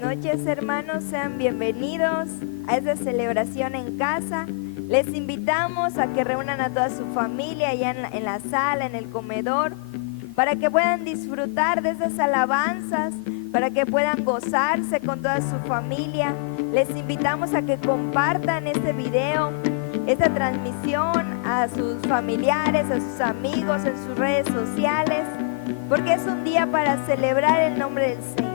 noches, hermanos, sean bienvenidos a esta celebración en casa. Les invitamos a que reúnan a toda su familia allá en la sala, en el comedor, para que puedan disfrutar de esas alabanzas, para que puedan gozarse con toda su familia. Les invitamos a que compartan este video, esta transmisión a sus familiares, a sus amigos, en sus redes sociales, porque es un día para celebrar el nombre del Señor.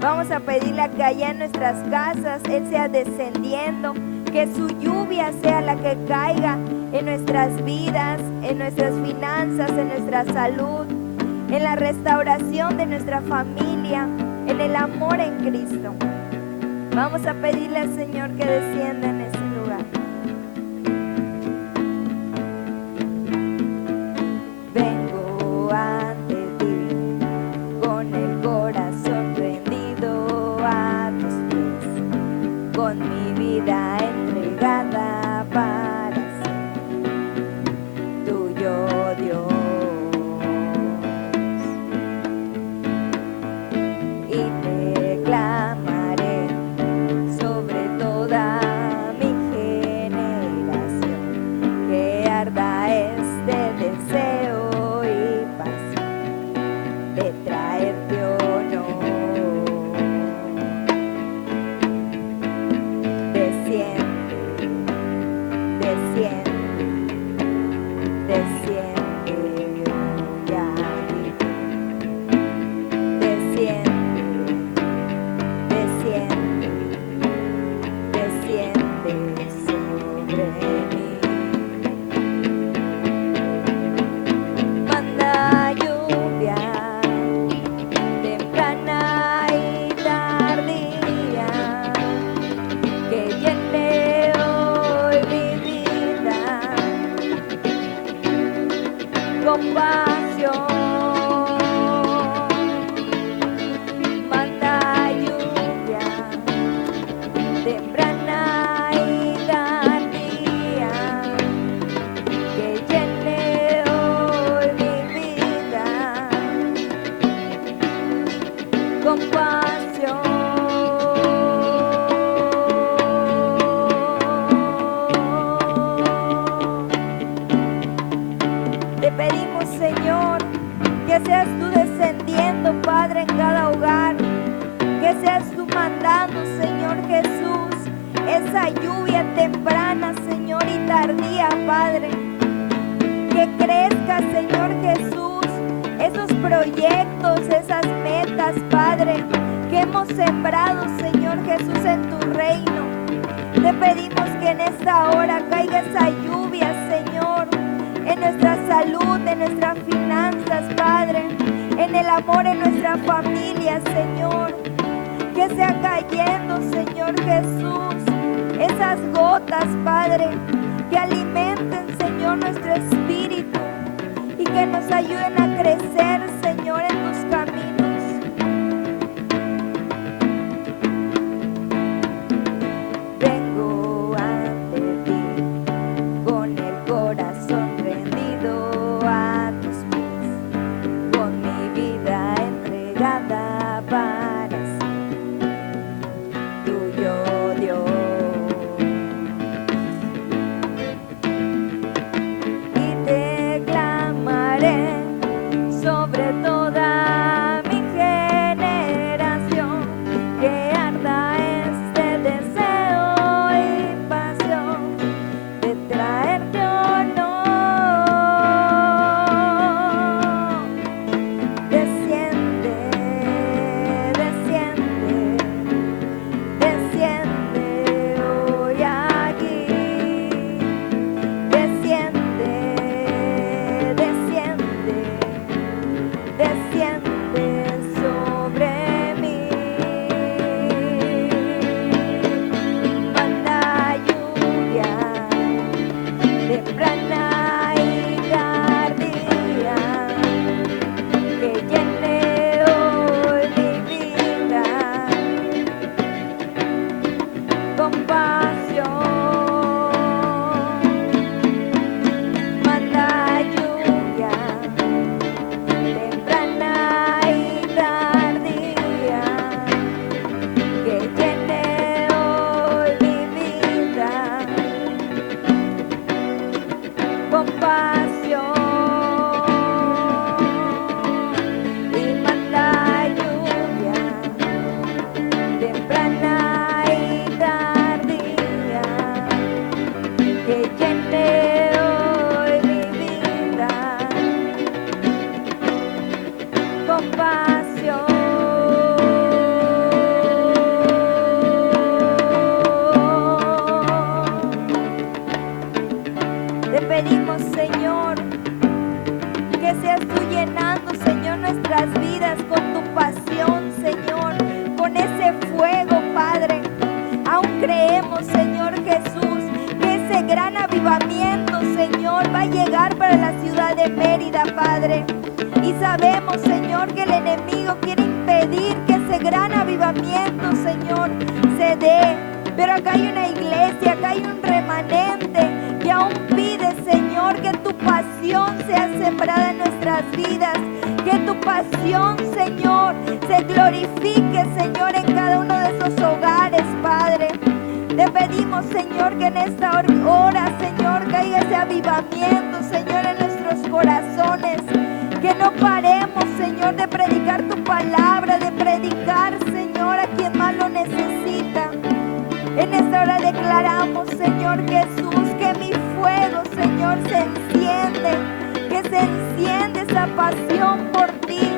Vamos a pedirle que allá en nuestras casas Él sea descendiendo, que su lluvia sea la que caiga en nuestras vidas, en nuestras finanzas, en nuestra salud, en la restauración de nuestra familia, en el amor en Cristo. Vamos a pedirle al Señor que descienda en ese lugar. Vengo ante ti con el corazón rendido a tus pies, con mi vida entregada para ser tuyo, Dios. Y te clamaré sobre toda mi generación, que arda este deseo y pasión de traerte honor. Desciende, desciende, desciende, ya desciende, desciende, desciende sobre mí. Manda lluvia temprana y tardía, que llene hoy mi vida con pasión. Manda lluvia temprana y tardía, que llene hoy mi vida con pasión. Te pedimos, Señor, que seas tú descendiendo, Padre, en cada hogar, que seas tú mandando, Señor Jesús, esa lluvia temprana, Señor, y tardía, Padre, que crezca, Señor Jesús, esos proyectos, esas metas, Padre, que hemos sembrado, Señor Jesús, en tu reino. Te pedimos que en esta hora caiga esa lluvia, Señor, en nuestra salud, en nuestras finanzas, Padre, en el amor en nuestra familia, Señor, que sea cayendo, Señor Jesús, esas gotas, Padre, que alimenten, Señor, nuestro espíritu y que nos ayuden a crecer, Señor, en tus caminos. Vengo ante ti con el corazón rendido a tus pies, con mi vida entregada para ser tuyo, Dios. Y te clamaré que llene hoy mi vida con pasión. Te pedimos, Señor, que seas tú llenando, Señor, nuestras vidas con tu pasión, Señor, con ese fuego, Padre. Aún creemos, Señor Jesús, que ese gran avivamiento, Señor, va a llegar para la ciudad de Mérida, Padre. Y sabemos, Señor, que el enemigo quiere impedir que ese gran avivamiento, Señor, se dé. Pero acá hay una iglesia, acá hay un remanente que aún pide, Señor, que tu pasión sea sembrada en nuestras vidas, que tu pasión, Señor, se glorifique, Señor, en cada uno de esos hogares, Padre. Te pedimos, Señor, que en esta hora, Señor, caiga ese avivamiento, Señor, en nuestros corazones. Que no paremos, Señor, de predicar tu palabra, de predicar, Señor, a quien más lo necesita. En esta hora declaramos, Señor Jesús, que mi fuego, Señor, se enciende, que se enciende esa pasión por ti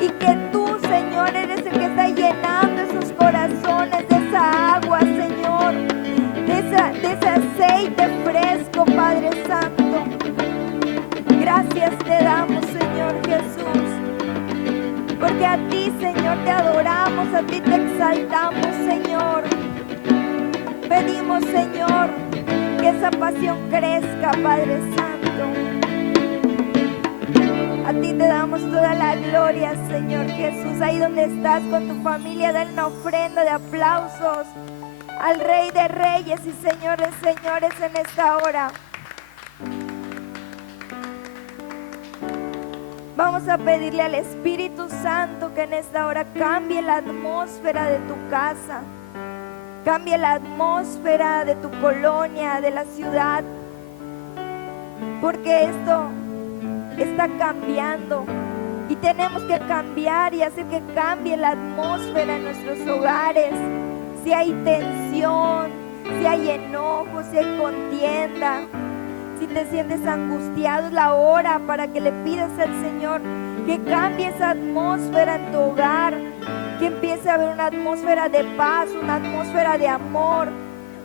y que tú, Señor, eres el que está llenando esos corazones de esa agua, Señor, de ese aceite fresco, Padre Santo. Gracias te damos, Señor Jesús, porque a ti, Señor, te adoramos, a ti te exaltamos, Señor. Pedimos, Señor, que esa pasión crezca, Padre Santo. A ti te damos toda la gloria, Señor Jesús. Ahí donde estás con tu familia, dale una ofrenda de aplausos al Rey de Reyes y Señores, Señores, en esta hora. Vamos a pedirle al Espíritu Santo que en esta hora cambie la atmósfera de tu casa. Cambia la atmósfera de tu colonia, de la ciudad, porque esto está cambiando y tenemos que cambiar y hacer que cambie la atmósfera en nuestros hogares. Si hay tensión, si hay enojo, si hay contienda, si te sientes angustiado, es la hora para que le pidas al Señor que cambie esa atmósfera en tu hogar. Que empiece a haber una atmósfera de paz, una atmósfera de amor,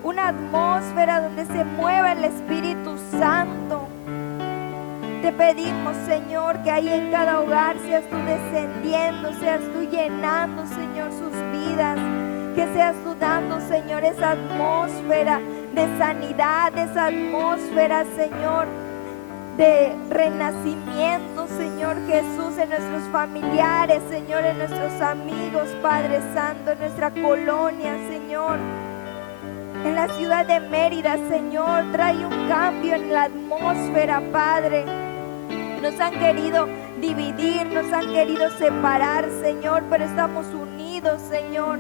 una atmósfera donde se mueva el Espíritu Santo. Te pedimos, Señor, que ahí en cada hogar seas tú descendiendo, seas tú llenando, Señor, sus vidas. Que seas tú dando, Señor, esa atmósfera de sanidad, esa atmósfera, Señor, de renacimiento, Señor Jesús, en nuestros familiares, Señor, en nuestros amigos, Padre Santo, en nuestra colonia, Señor, en la ciudad de Mérida, Señor. Trae un cambio en la atmósfera, Padre. Nos han querido dividir, nos han querido separar, Señor, pero estamos unidos, Señor.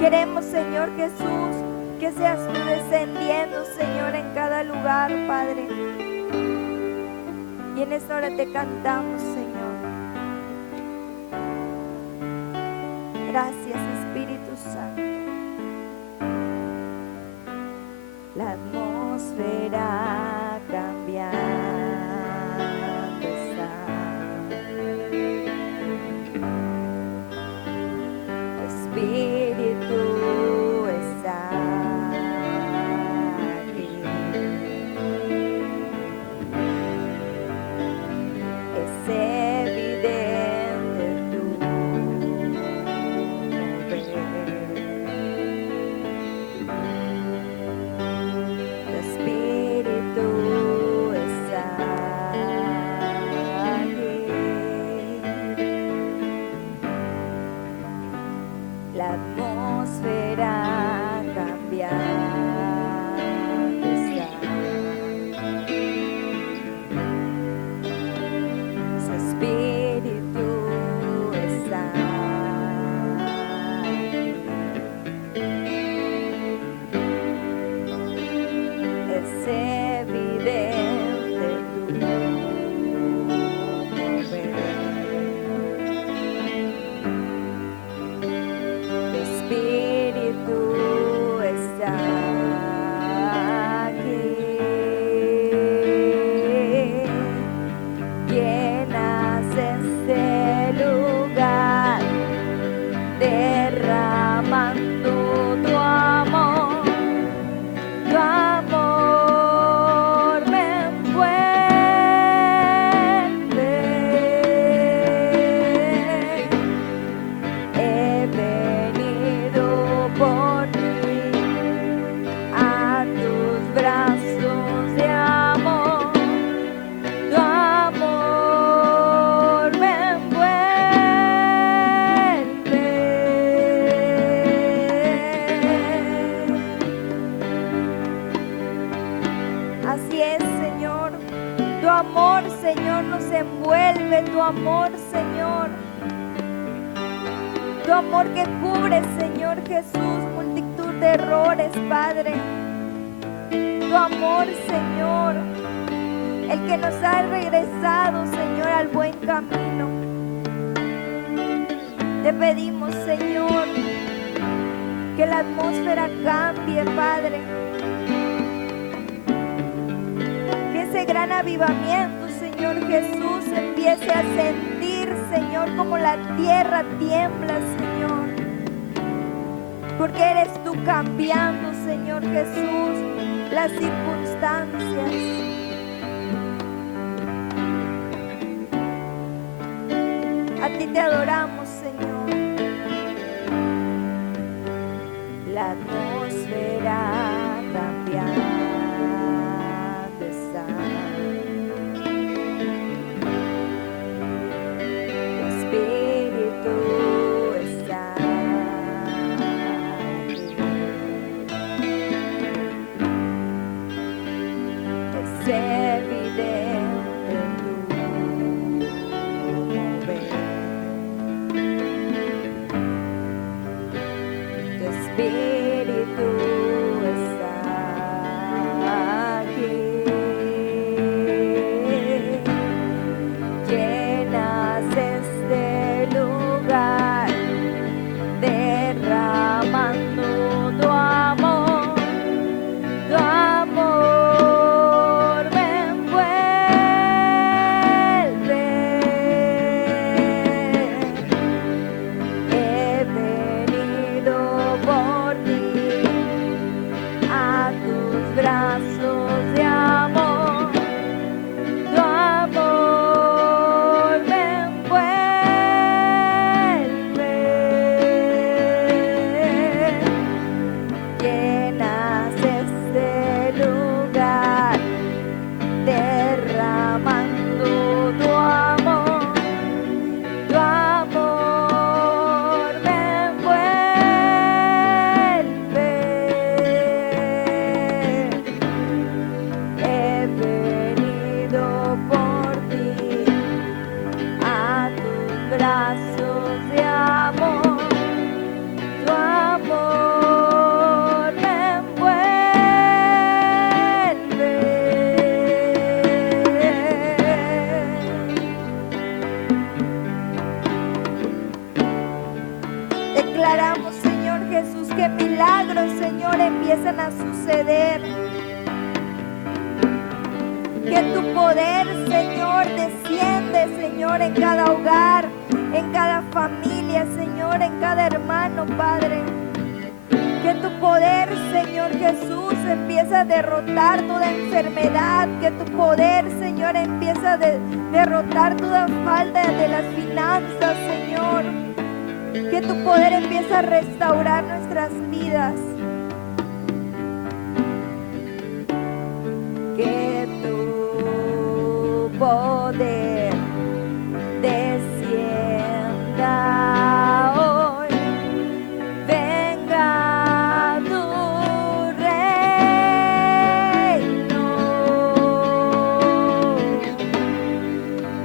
Queremos, Señor Jesús, que seas tú descendiendo, Señor, en cada lugar, Padre. Y en esta hora te cantamos, Señor. Gracias, Espíritu Santo. La atmósfera cambiando está. Tu Espíritu está aquí. Es evidente tu mover. Tu Espíritu está aquí. La atmósfera cambiando está. Su Espíritu está aquí. Es evidente tu mover. Tu Espíritu está aquí. Tu amor, Señor, nos envuelve. Tu amor, Señor. Tu amor que cubre, Señor Jesús, multitud de errores, Padre. Tu amor, Señor, el que nos ha regresado, Señor, al buen camino. Te pedimos, Señor, que la atmósfera cambie, Padre. Que ese gran avivamiento, Señor Jesús, empiece a sentir, Señor, como la tierra tiembla, Señor. Porque eres tú cambiando, Señor Jesús, las circunstancias. A ti te adoramos, Señor. La atmósfera cambiando está. Tu espíritu está aquí. Es evidente tu mover. Tu espíritu está aquí. Llenas este lugar, derramando tu amor. Tu amor me envuelve. He venido por ti a tus brazos de amor. Tu amor me envuelve. Llenas este lugar, derramando tu amor. Tu amor me envuelve. He venido por ti a tus brazos de amor. Tu amor me envuelve. Declaramos, Señor Jesús, que milagros, Señor, empiezan a suceder. Que tu poder, Señor, desciende, Señor, en cada hogar, en cada familia, Señor, en cada hermano, Padre. Que tu poder, Señor Jesús, empieza a derrotar toda enfermedad. Que tu poder, Señor, empieza a derrotar toda falta de las finanzas, Señor. Que tu poder empieza a restaurar nuestras vidas. Que tu poder descienda hoy. Venga tu reino.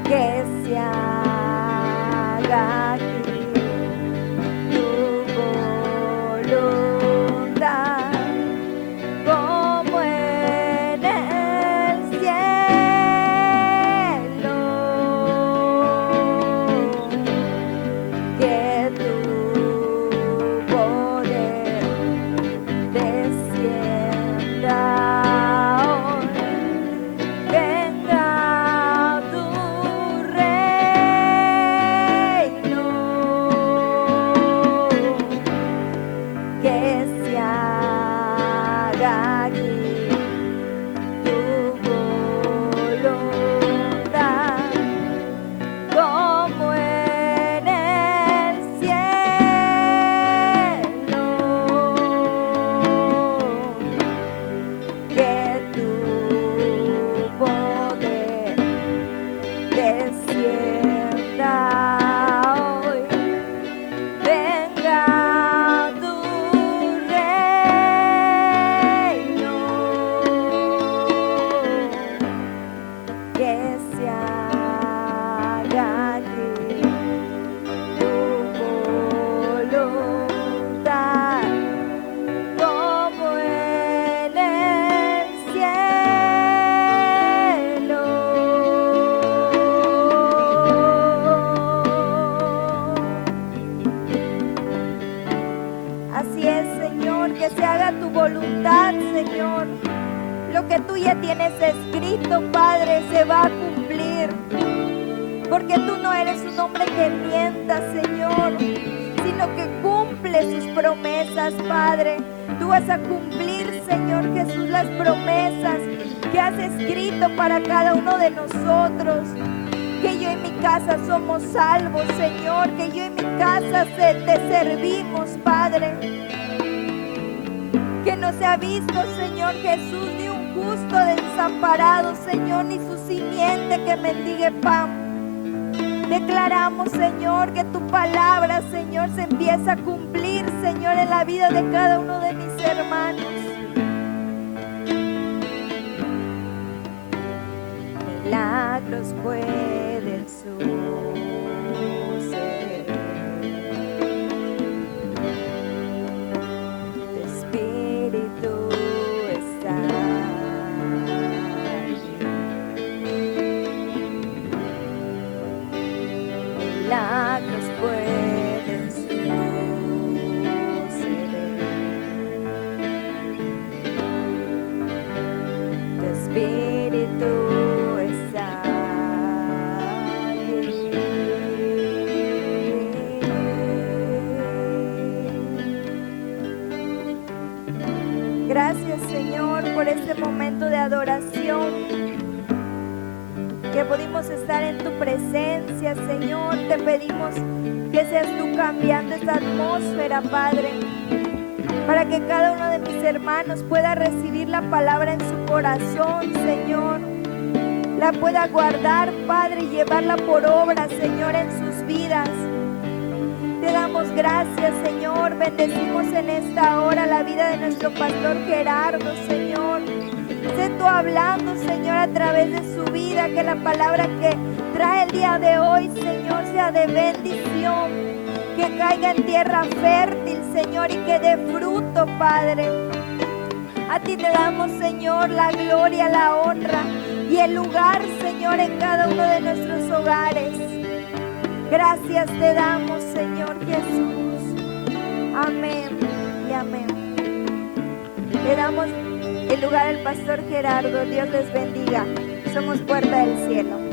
Que se haga aquí tu voluntad, como en el cielo. que tú ya tienes escrito, Padre, se va a cumplir. Porque tú no eres un hombre que mienta, Señor, sino que cumple sus promesas, Padre. Tú vas a cumplir, Señor Jesús, las promesas que has escrito para cada uno de nosotros. Que yo y mi casa somos salvos, Señor. Que yo y mi casa te servimos, Padre. Que no se ha visto, Señor Jesús, ni un justo desamparado, Señor, ni su simiente que mendigue pan. Declaramos, Señor, que tu palabra, Señor, se empieza a cumplir, Señor, en la vida de cada uno de mis hermanos. Milagros pueden suceder. Tu espíritu está aquí. Milagros pueden suceder. Tu espíritu está aquí. Gracias, Señor, por este momento de adoración, que pudimos estar en tu presencia, Señor. Te pedimos que seas tú cambiando esta atmósfera, Padre, para que cada uno de mis hermanos pueda recibir la palabra en su corazón, Señor. La pueda guardar, Padre, y llevarla por obra, Señor, en sus vidas. Te damos gracias, Señor. Bendecimos en esta hora la vida de nuestro pastor Gerardo, Señor. Sé tú hablando, Señor, a través de su vida. Que la palabra que trae el día de hoy, Señor, sea de bendición. Que caiga en tierra fértil, Señor, y que dé fruto, Padre. A ti te damos, Señor, la gloria, la honra y el lugar, Señor, en cada uno de nuestros hogares. Gracias te damos, Señor Jesús. Amén y amén. Le damos el lugar al pastor Gerardo. Dios les bendiga. Somos Puerta del Cielo.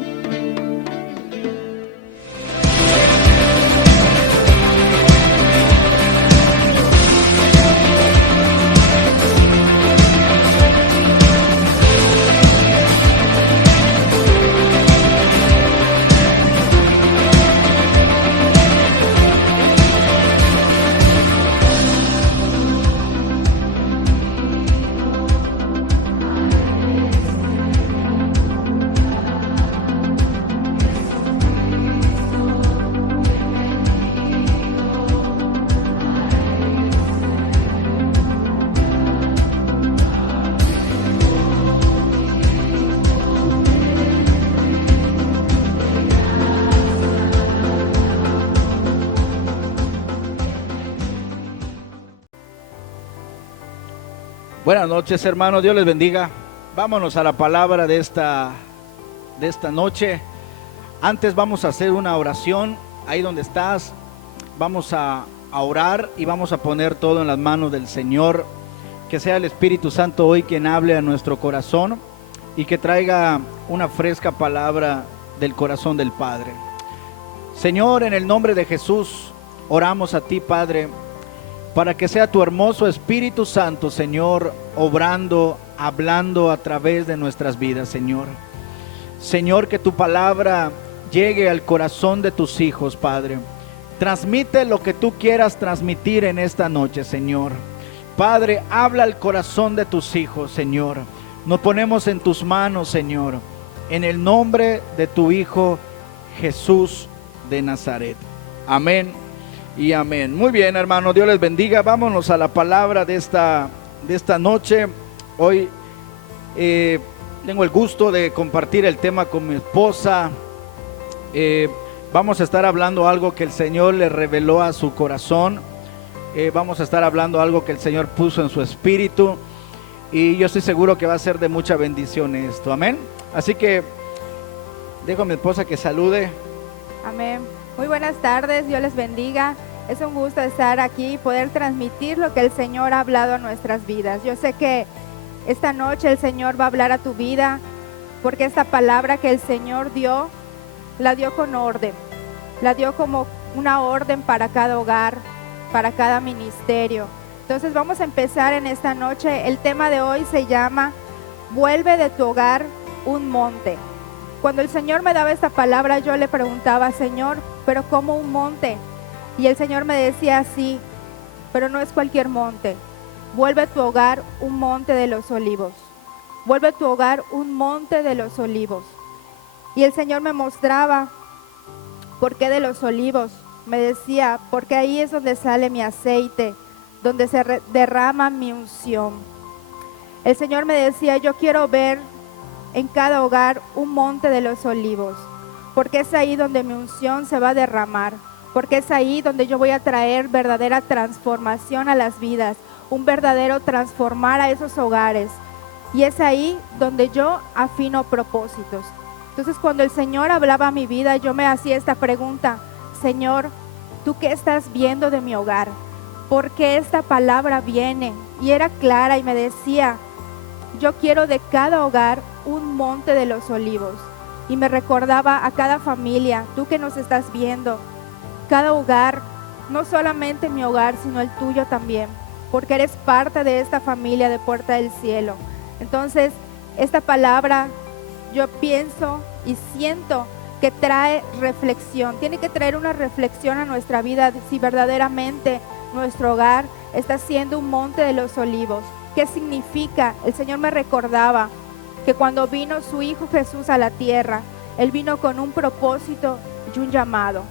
Buenas noches, hermanos, Dios les bendiga. Vámonos a la palabra de esta noche. Antes vamos a hacer una oración. Ahí donde estás, vamos a orar y vamos a poner todo en las manos del Señor. Que sea el Espíritu Santo hoy quien hable a nuestro corazón y que traiga una fresca palabra del corazón del Padre. Señor, en el nombre de Jesús, oramos a ti, Padre, para que sea tu hermoso Espíritu Santo, Señor, obrando, hablando a través de nuestras vidas, Señor. Señor, que tu palabra llegue al corazón de tus hijos, Padre. Transmite lo que tú quieras transmitir en esta noche, Señor. Padre, habla al corazón de tus hijos, Señor. Nos ponemos en tus manos, Señor, en el nombre de tu Hijo Jesús de Nazaret. Amén y amén. Muy bien, hermanos, Dios les bendiga. Vámonos a la palabra de esta noche. Hoy tengo el gusto de compartir el tema con mi esposa. Vamos a estar hablando algo que el Señor le reveló a su corazón. Vamos a estar hablando algo que el Señor puso en su espíritu. Y yo estoy seguro que va a ser de mucha bendición esto. Amén. Así que dejo a mi esposa que salude. Amén. Muy buenas tardes, Dios les bendiga. Es un gusto estar aquí y poder transmitir lo que el Señor ha hablado a nuestras vidas. Yo sé que esta noche el Señor va a hablar a tu vida, porque esta palabra que el Señor dio, la dio con orden, la dio como una orden para cada hogar, para cada ministerio. Entonces vamos a empezar en esta noche. El tema de hoy se llama Vuelve de tu hogar un monte. Cuando el Señor me daba esta palabra, yo le preguntaba, Señor, ¿pero cómo un monte? Y el Señor me decía así, pero no es cualquier monte. Vuelve a tu hogar un monte de los olivos. Vuelve a tu hogar un monte de los olivos. Y el Señor me mostraba por qué de los olivos. Me decía, porque ahí es donde sale mi aceite, donde se derrama mi unción. El Señor me decía, yo quiero ver en cada hogar un monte de los olivos, porque es ahí donde mi unción se va a derramar, porque es ahí donde yo voy a traer verdadera transformación a las vidas, un verdadero transformar a esos hogares, y es ahí donde yo afino propósitos. Entonces cuando el Señor hablaba a mi vida, yo me hacía esta pregunta, Señor, ¿tú qué estás viendo de mi hogar? ¿Por qué esta palabra viene? Y era clara y me decía, yo quiero de cada hogar un monte de los olivos. Y me recordaba a cada familia, tú que nos estás viendo, cada hogar, no solamente mi hogar, sino el tuyo también, porque eres parte de esta familia de Puerta del Cielo. Entonces, esta palabra yo pienso y siento que trae reflexión, tiene que traer una reflexión a nuestra vida, si verdaderamente nuestro hogar está siendo un monte de los olivos. ¿Qué significa? El Señor me recordaba que cuando vino su Hijo Jesús a la tierra, Él vino con un propósito y un llamado.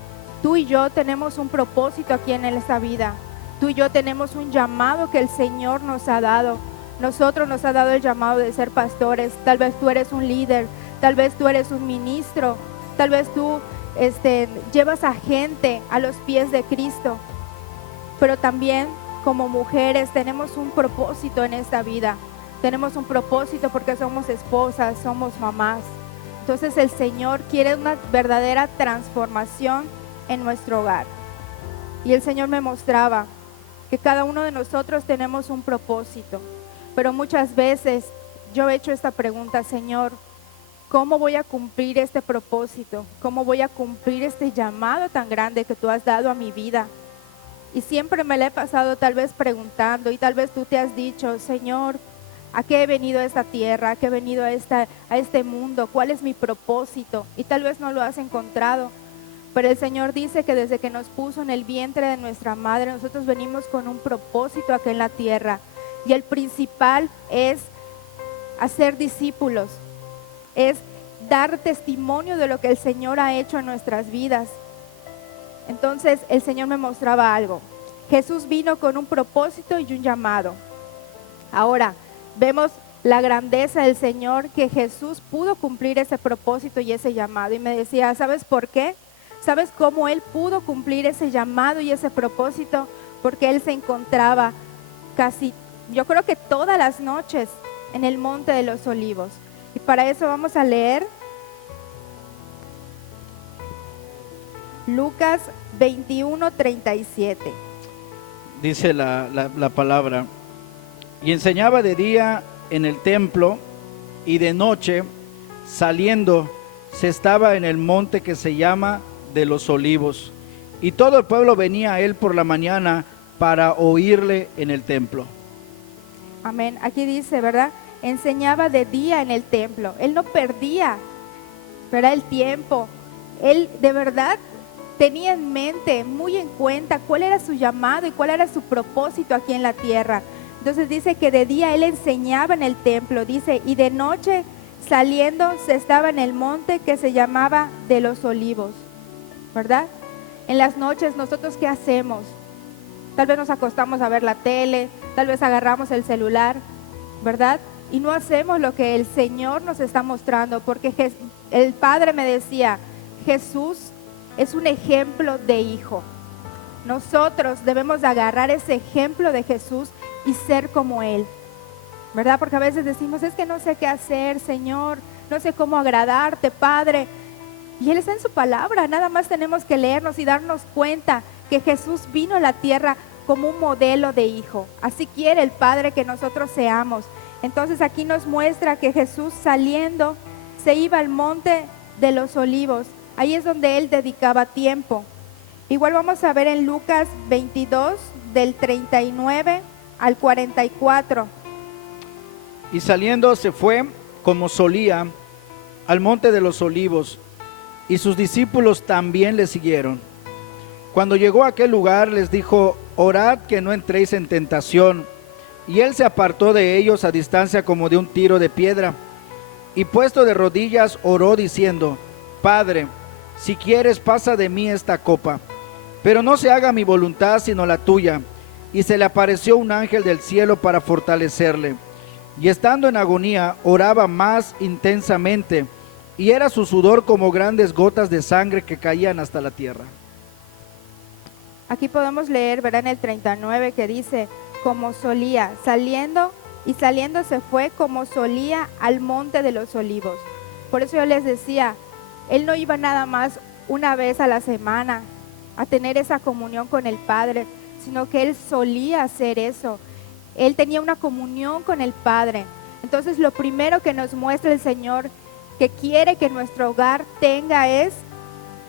Tú y yo tenemos un propósito aquí en esta vida. Tú y yo tenemos un llamado que el Señor nos ha dado. Nosotros nos ha dado el llamado de ser pastores. Tal vez tú eres un líder, tal vez tú eres un ministro, tal vez tú llevas a gente a los pies de Cristo. Pero también como mujeres tenemos un propósito en esta vida. Tenemos un propósito porque somos esposas, somos mamás. Entonces el Señor quiere una verdadera transformación en nuestro hogar. Y el Señor me mostraba que cada uno de nosotros tenemos un propósito. Pero muchas veces yo he hecho esta pregunta, Señor, ¿cómo voy a cumplir este propósito? ¿Cómo voy a cumplir este llamado tan grande que tú has dado a mi vida? Y siempre me la he pasado tal vez preguntando, y tal vez tú te has dicho, Señor, ¿a qué he venido a esta tierra? ¿A qué he venido a este mundo? ¿Cuál es mi propósito? Y tal vez no lo has encontrado. Pero el Señor dice que desde que nos puso en el vientre de nuestra madre, nosotros venimos con un propósito aquí en la tierra. Y el principal es hacer discípulos, es dar testimonio de lo que el Señor ha hecho en nuestras vidas. Entonces el Señor me mostraba algo. Jesús vino con un propósito y un llamado. Ahora vemos la grandeza del Señor, que Jesús pudo cumplir ese propósito y ese llamado. Y me decía, ¿sabes por qué? ¿Sabes cómo Él pudo cumplir ese llamado y ese propósito? Porque Él se encontraba casi, yo creo que todas las noches en el Monte de los Olivos. Y para eso vamos a leer Lucas 21:37. Dice la palabra, y enseñaba de día en el templo, y de noche, saliendo, se estaba en el monte que se llama de los Olivos, y todo el pueblo venía a él por la mañana para oírle en el templo. Amén. Aquí dice, ¿verdad? Enseñaba de día en el templo. Él no perdía, ¿verdad?, el tiempo. Él de verdad tenía en mente, muy en cuenta, cuál era su llamado y cuál era su propósito aquí en la tierra. Entonces dice que de día Él enseñaba en el templo, dice, y de noche saliendo se estaba en el monte que se llamaba de los Olivos, ¿verdad? En las noches, ¿nosotros qué hacemos? Tal vez nos acostamos a ver la tele, tal vez agarramos el celular, ¿verdad? Y no hacemos lo que el Señor nos está mostrando, porque el Padre me decía, Jesús es un ejemplo de hijo. Nosotros debemos de agarrar ese ejemplo de Jesús y ser como Él, ¿verdad? Porque a veces decimos, es que no sé qué hacer, Señor, no sé cómo agradarte, Padre. Y Él está en su palabra, nada más tenemos que leernos y darnos cuenta que Jesús vino a la tierra como un modelo de hijo. Así quiere el Padre que nosotros seamos. Entonces aquí nos muestra que Jesús saliendo se iba al monte de los olivos. Ahí es donde él dedicaba tiempo. Igual vamos a ver en Lucas 22 del 39 al 44. Y saliendo se fue, como solía, al monte de los olivos, y sus discípulos también le siguieron. Cuando llegó a aquel lugar les dijo: orad que no entréis en tentación. Y él se apartó de ellos a distancia como de un tiro de piedra, y puesto de rodillas oró diciendo: Padre, si quieres, pasa de mí esta copa, pero no se haga mi voluntad sino la tuya. Y se le apareció un ángel del cielo para fortalecerle. Y estando en agonía, oraba más intensamente, y era su sudor como grandes gotas de sangre que caían hasta la tierra. Aquí podemos leer, ¿verdad? En el 39 que dice, como solía, saliendo se fue como solía al monte de los olivos. Por eso yo les decía, él no iba nada más una vez a la semana a tener esa comunión con el Padre, sino que él solía hacer eso. Él tenía una comunión con el Padre. Entonces lo primero que nos muestra el Señor que quiere que nuestro hogar tenga es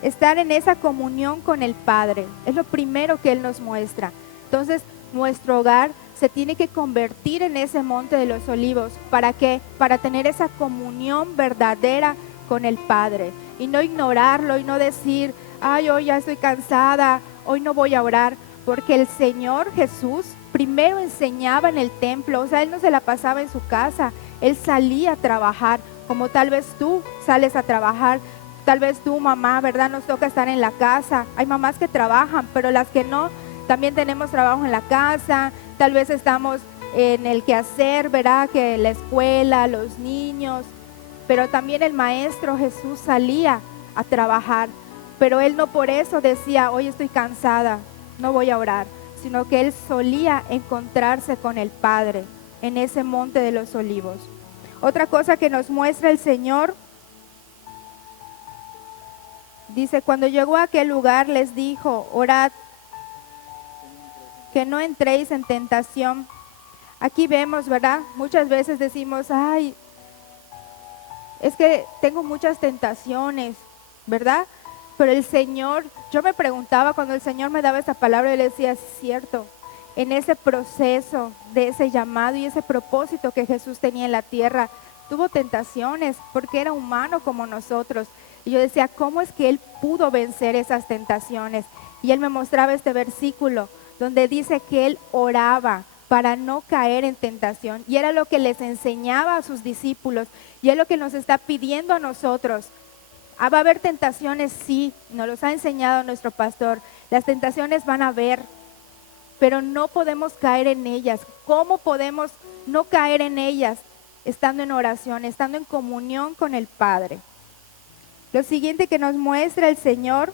estar en esa comunión con el Padre. Es lo primero que Él nos muestra. Entonces nuestro hogar se tiene que convertir en ese monte de los olivos. ¿Para qué? Para tener esa comunión verdadera con el Padre. Y no ignorarlo y no decir, ay, hoy ya estoy cansada, hoy no voy a orar. Porque el Señor Jesús primero enseñaba en el templo, o sea, Él no se la pasaba en su casa, Él salía a trabajar, como tal vez tú sales a trabajar, tal vez tú, mamá, ¿verdad? Nos toca estar en la casa. Hay mamás que trabajan, pero las que no, también tenemos trabajo en la casa, tal vez estamos en el quehacer, ¿verdad? Que la escuela, los niños, pero también el Maestro Jesús salía a trabajar, pero Él no por eso decía, hoy estoy cansada, no voy a orar, sino que Él solía encontrarse con el Padre en ese monte de los olivos. Otra cosa que nos muestra el Señor, dice, cuando llegó a aquel lugar les dijo, orad, que no entréis en tentación. Aquí vemos, ¿verdad? Muchas veces decimos, ay, es que tengo muchas tentaciones, ¿verdad? Pero el Señor, yo me preguntaba cuando el Señor me daba esta palabra, yo le decía, es cierto, en ese proceso de ese llamado y ese propósito que Jesús tenía en la tierra, tuvo tentaciones porque era humano como nosotros. Y yo decía, ¿cómo es que Él pudo vencer esas tentaciones? Y Él me mostraba este versículo donde dice que Él oraba para no caer en tentación. Y era lo que les enseñaba a sus discípulos y es lo que nos está pidiendo a nosotros. ¿Va a haber tentaciones? Sí, nos los ha enseñado nuestro pastor. Las tentaciones van a haber, pero no podemos caer en ellas. ¿Cómo podemos no caer en ellas? Estando en oración, estando en comunión con el Padre. Lo siguiente que nos muestra el Señor,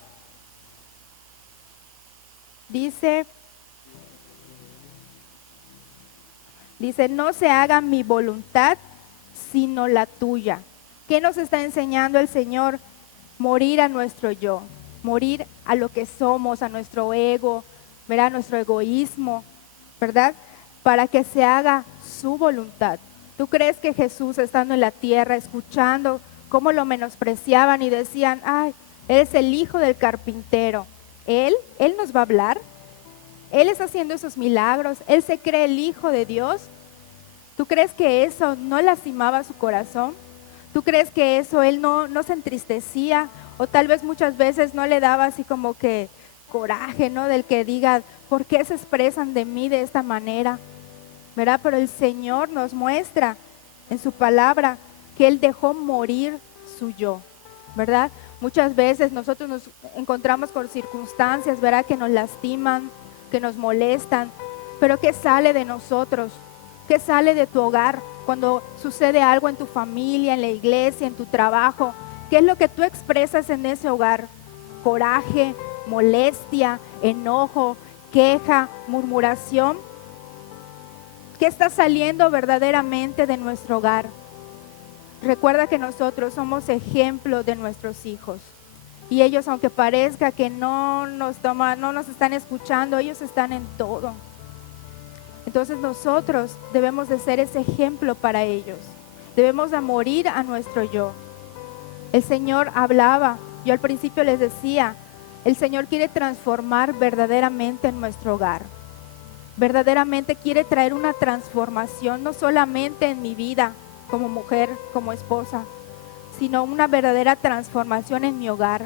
dice, no se haga mi voluntad, sino la tuya. ¿Qué nos está enseñando el Señor? Morir a nuestro yo, morir a lo que somos, a nuestro ego, ¿verdad? A nuestro egoísmo, ¿verdad? Para que se haga su voluntad. ¿Tú crees que Jesús, estando en la tierra, escuchando cómo lo menospreciaban y decían, ay, Él es el hijo del carpintero, Él nos va a hablar? Él está haciendo esos milagros, Él se cree el Hijo de Dios. ¿Tú crees que eso no lastimaba su corazón? ¿Tú crees que eso Él no se entristecía? O tal vez muchas veces no le daba así como que coraje, ¿no? Del que diga, ¿por qué se expresan de mí de esta manera? ¿Verdad? Pero el Señor nos muestra en su palabra que Él dejó morir su yo, ¿verdad? Muchas veces nosotros nos encontramos con circunstancias, ¿verdad? Que nos lastiman, que nos molestan, pero ¿qué sale de nosotros? ¿Qué sale de tu hogar cuando sucede algo en tu familia, en la iglesia, en tu trabajo? ¿Qué es lo que tú expresas en ese hogar? Coraje, molestia, enojo, queja, murmuración. ¿Qué está saliendo verdaderamente de nuestro hogar? Recuerda que nosotros somos ejemplo de nuestros hijos. Y ellos, aunque parezca que no nos están escuchando, ellos están en todo. Entonces nosotros debemos de ser ese ejemplo para ellos. Debemos de morir a nuestro yo. El Señor hablaba, yo al principio les decía, el Señor quiere transformar verdaderamente en nuestro hogar. Verdaderamente quiere traer una transformación, no solamente en mi vida como mujer, como esposa, sino una verdadera transformación en mi hogar.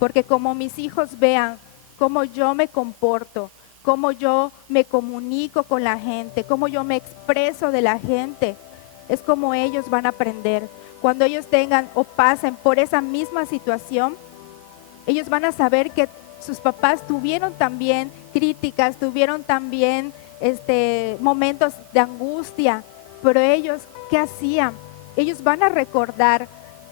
Porque como mis hijos vean cómo yo me comporto, cómo yo me comunico con la gente, cómo yo me expreso de la gente, es como ellos van a aprender. Cuando ellos tengan o pasen por esa misma situación, ellos van a saber que sus papás tuvieron también críticas, tuvieron también momentos de angustia, pero ellos, ¿qué hacían? Ellos van a recordar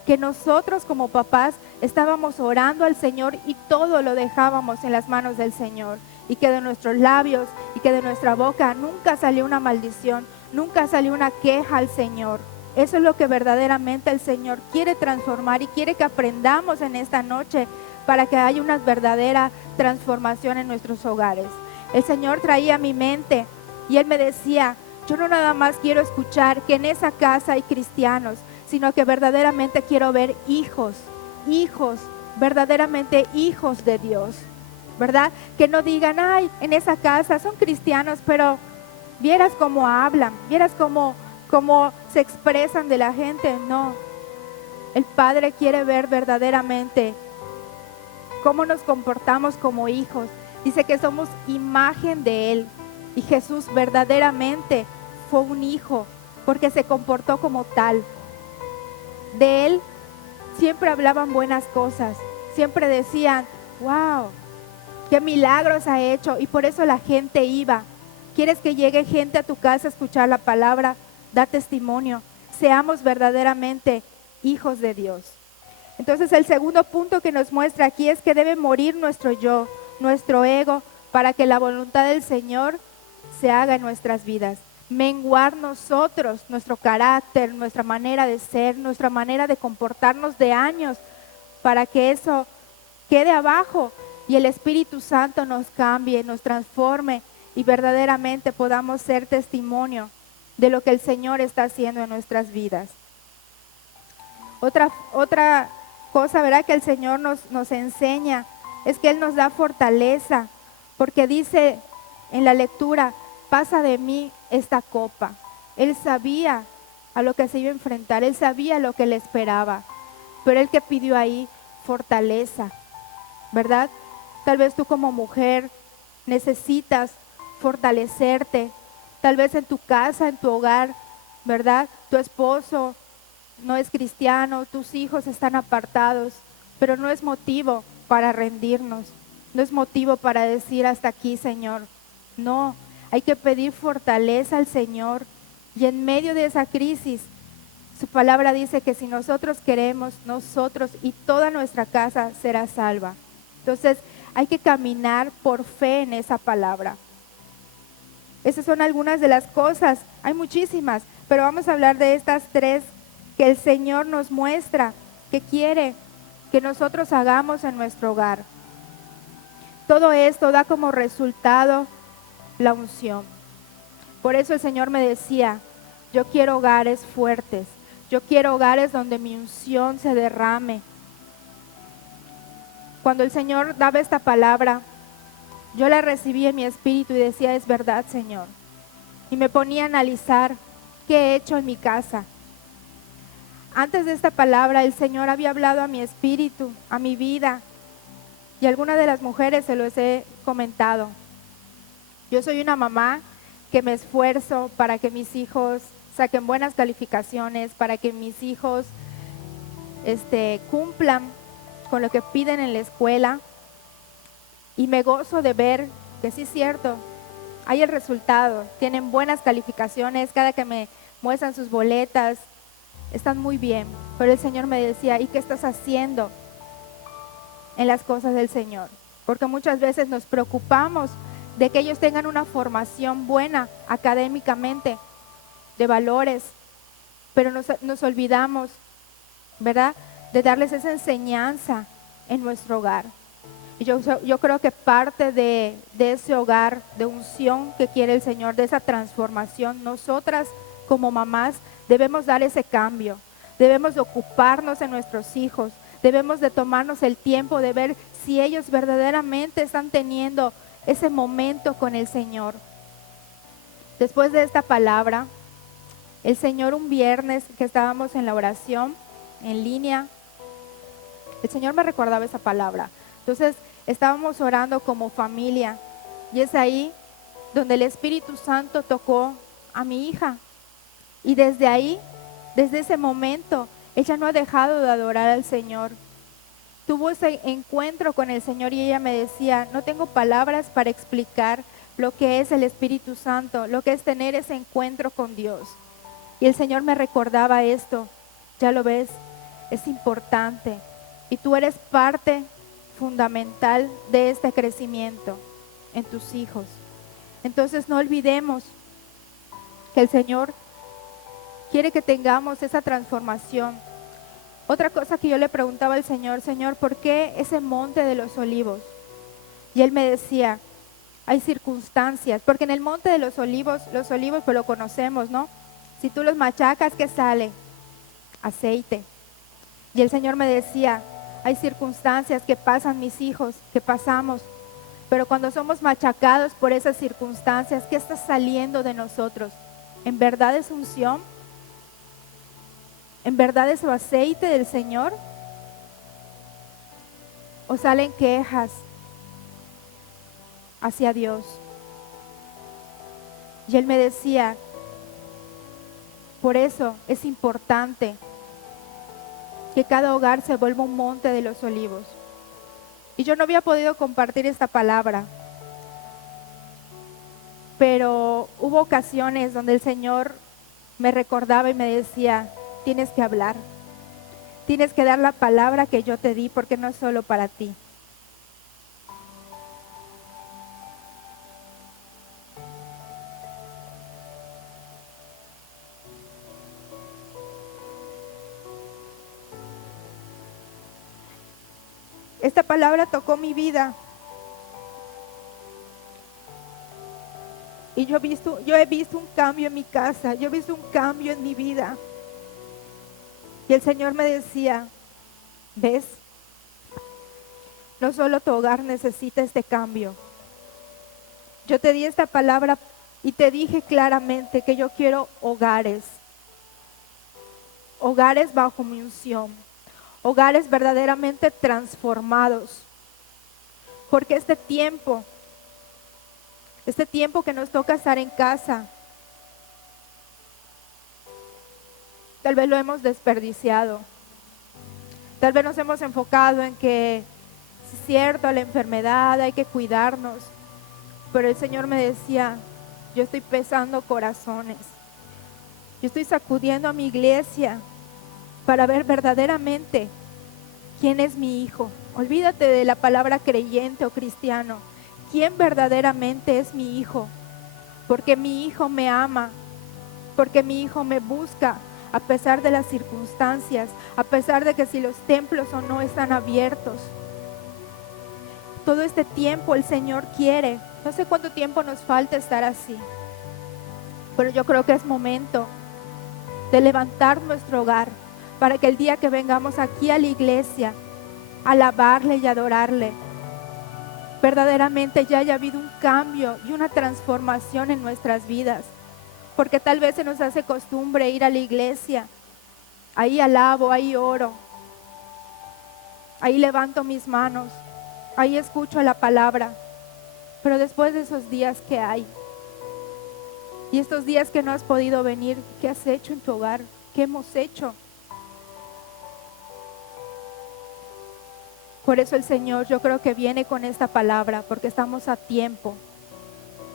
que nosotros como papás estábamos orando al Señor y todo lo dejábamos en las manos del Señor, y que de nuestros labios y que de nuestra boca nunca salió una maldición, nunca salió una queja al Señor. Eso es lo que verdaderamente el Señor quiere transformar y quiere que aprendamos en esta noche para que haya una verdadera transformación en nuestros hogares. El Señor traía a mi mente y Él me decía, yo no nada más quiero escuchar que en esa casa hay cristianos, sino que verdaderamente quiero ver hijos, verdaderamente hijos de Dios, ¿verdad? Que no digan, ay, en esa casa son cristianos, pero vieras cómo hablan, vieras cómo se expresan de la gente. No, el Padre quiere ver verdaderamente cómo nos comportamos como hijos. Dice que somos imagen de Él, y Jesús verdaderamente fue un hijo porque se comportó como tal. De Él siempre hablaban buenas cosas, siempre decían, wow, qué milagros ha hecho, y por eso la gente iba. ¿Quieres que llegue gente a tu casa a escuchar la palabra? Da testimonio. Seamos verdaderamente hijos de Dios. Entonces el segundo punto que nos muestra aquí es que debe morir nuestro yo, nuestro ego, para que la voluntad del Señor se haga en nuestras vidas. Menguar nosotros, nuestro carácter, nuestra manera de ser, nuestra manera de comportarnos de años, para que eso quede abajo y el Espíritu Santo nos cambie, nos transforme y verdaderamente podamos ser testimonio de lo que el Señor está haciendo en nuestras vidas. Otra cosa, ¿verdad?, que el Señor nos enseña es que Él nos da fortaleza, porque dice en la lectura, pasa de mí esta copa. Él sabía a lo que se iba a enfrentar, Él sabía lo que le esperaba, pero Él que pidió ahí fortaleza, ¿verdad? Tal vez tú como mujer necesitas fortalecerte, tal vez en tu casa, en tu hogar, ¿verdad? Tu esposo no es cristiano, tus hijos están apartados, pero no es motivo para rendirnos, no es motivo para decir hasta aquí, Señor. No, hay que pedir fortaleza al Señor, y en medio de esa crisis, su palabra dice que si nosotros queremos, nosotros y toda nuestra casa será salva. Entonces hay que caminar por fe en esa palabra. Esas son algunas de las cosas, hay muchísimas, pero vamos a hablar de estas tres que el Señor nos muestra, que quiere que nosotros hagamos en nuestro hogar. Todo esto da como resultado la unción. Por eso el Señor me decía, yo quiero hogares fuertes, yo quiero hogares donde mi unción se derrame. Cuando el Señor daba esta palabra, yo la recibí en mi espíritu y decía, es verdad, Señor. Y me ponía a analizar qué he hecho en mi casa. Antes de esta palabra, el Señor había hablado a mi espíritu, a mi vida, y a algunas de las mujeres se los he comentado. Yo soy una mamá que me esfuerzo para que mis hijos saquen buenas calificaciones, para que mis hijos cumplan con lo que piden en la escuela, y me gozo de ver que sí es cierto, hay el resultado, tienen buenas calificaciones, cada que me muestran sus boletas, están muy bien, pero el Señor me decía, ¿y qué estás haciendo en las cosas del Señor? Porque muchas veces nos preocupamos de que ellos tengan una formación buena académicamente, de valores, pero nos olvidamos, ¿verdad?, de darles esa enseñanza en nuestro hogar. Y yo creo que parte de ese hogar de unción que quiere el Señor, de esa transformación, nosotras como mamás debemos dar ese cambio. Debemos de ocuparnos en nuestros hijos. Debemos de tomarnos el tiempo de ver si ellos verdaderamente están teniendo ese momento con el Señor. Después de esta palabra, el Señor un viernes que estábamos en la oración en línea, el Señor me recordaba esa palabra. Entonces estábamos orando como familia y es ahí donde el Espíritu Santo tocó a mi hija. Y desde ahí, desde ese momento, ella no ha dejado de adorar al Señor. Tuvo ese encuentro con el Señor y ella me decía, no tengo palabras para explicar lo que es el Espíritu Santo, lo que es tener ese encuentro con Dios. Y el Señor me recordaba esto, ya lo ves, es importante. Y tú eres parte fundamental de este crecimiento en tus hijos. Entonces no olvidemos que el Señor quiere que tengamos esa transformación. Otra cosa que yo le preguntaba al Señor, Señor, ¿por qué ese monte de los olivos? Y Él me decía, hay circunstancias, porque en el monte de los olivos pues lo conocemos, ¿no? Si tú los machacas, ¿qué sale? Aceite. Y el Señor me decía, hay circunstancias que pasan mis hijos, que pasamos, pero cuando somos machacados por esas circunstancias, ¿qué está saliendo de nosotros? ¿En verdad es unción? ¿En verdad es su aceite del Señor? ¿O salen quejas hacia Dios? Y Él me decía, por eso es importante que cada hogar se vuelva un monte de los olivos. Y yo no había podido compartir esta palabra, pero hubo ocasiones donde el Señor me recordaba y me decía, tienes que hablar, tienes que dar la palabra que yo te di, porque no es solo para ti. Esta palabra tocó mi vida. Y yo he visto un cambio en mi casa, yo he visto un cambio en mi vida. Y el Señor me decía, ¿ves? No solo tu hogar necesita este cambio. Yo te di esta palabra y te dije claramente que yo quiero hogares. Hogares bajo mi unción. Hogares verdaderamente transformados. Porque este tiempo que nos toca estar en casa, tal vez lo hemos desperdiciado. Tal vez nos hemos enfocado en que es cierto, la enfermedad, hay que cuidarnos. Pero el Señor me decía, yo estoy pesando corazones. Yo estoy sacudiendo a mi iglesia para ver verdaderamente quién es mi hijo. Olvídate de la palabra creyente o cristiano. ¿Quién verdaderamente es mi hijo? Porque mi hijo me ama, porque mi hijo me busca a pesar de las circunstancias, a pesar de que si los templos o no están abiertos. Todo este tiempo el Señor quiere, no sé cuánto tiempo nos falta estar así, pero yo creo que es momento de levantar nuestro hogar para que el día que vengamos aquí a la iglesia, alabarle y adorarle, verdaderamente ya haya habido un cambio y una transformación en nuestras vidas. Porque tal vez se nos hace costumbre ir a la iglesia, ahí alabo, ahí oro, ahí levanto mis manos, ahí escucho la palabra, pero después de esos días que hay, y estos días que no has podido venir, ¿qué has hecho en tu hogar? ¿Qué hemos hecho? Por eso el Señor, yo creo que viene con esta palabra, porque estamos a tiempo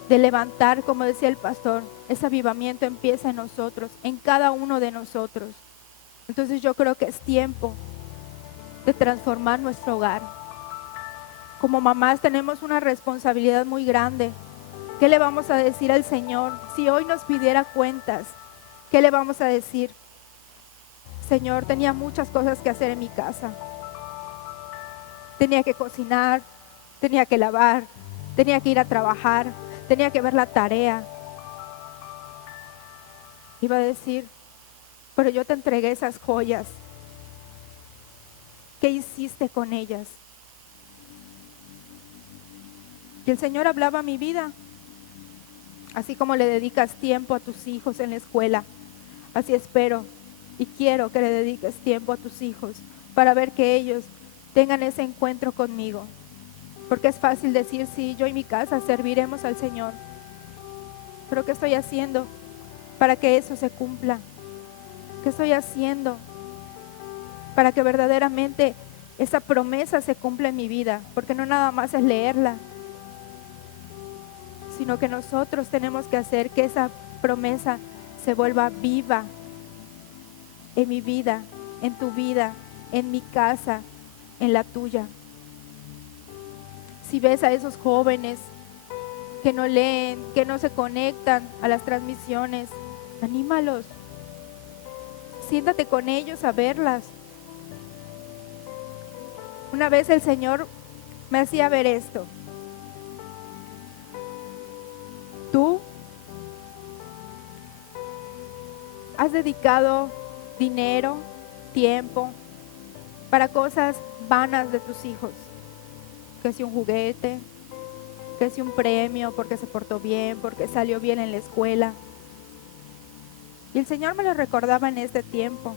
de levantar, como decía el pastor, ese avivamiento empieza en nosotros, en cada uno de nosotros. Entonces yo creo que es tiempo de transformar nuestro hogar. Como mamás tenemos una responsabilidad muy grande. ¿Qué le vamos a decir al Señor? Si hoy nos pidiera cuentas, ¿qué le vamos a decir? Señor, tenía muchas cosas que hacer en mi casa. Tenía que cocinar, tenía que lavar, tenía que ir a trabajar, tenía que ver la tarea. Iba a decir, pero yo te entregué esas joyas. ¿Qué hiciste con ellas? Y el Señor hablaba a mi vida. Así como le dedicas tiempo a tus hijos en la escuela, así espero y quiero que le dediques tiempo a tus hijos para ver que ellos tengan ese encuentro conmigo. Porque es fácil decir, sí, yo y mi casa serviremos al Señor. Pero ¿qué estoy haciendo para que eso se cumpla? ¿Qué estoy haciendo para que verdaderamente esa promesa se cumpla en mi vida? Porque no nada más es leerla, sino que nosotros tenemos que hacer que esa promesa se vuelva viva en mi vida, en tu vida, en mi casa, en la tuya. Si ves a esos jóvenes que no leen, que no se conectan a las transmisiones, anímalos. Siéntate con ellos a verlas. Una vez el Señor me hacía ver esto. Tú has dedicado dinero, tiempo para cosas vanas de tus hijos. Que si un juguete, que si un premio porque se portó bien, porque salió bien en la escuela. Y el Señor me lo recordaba en este tiempo.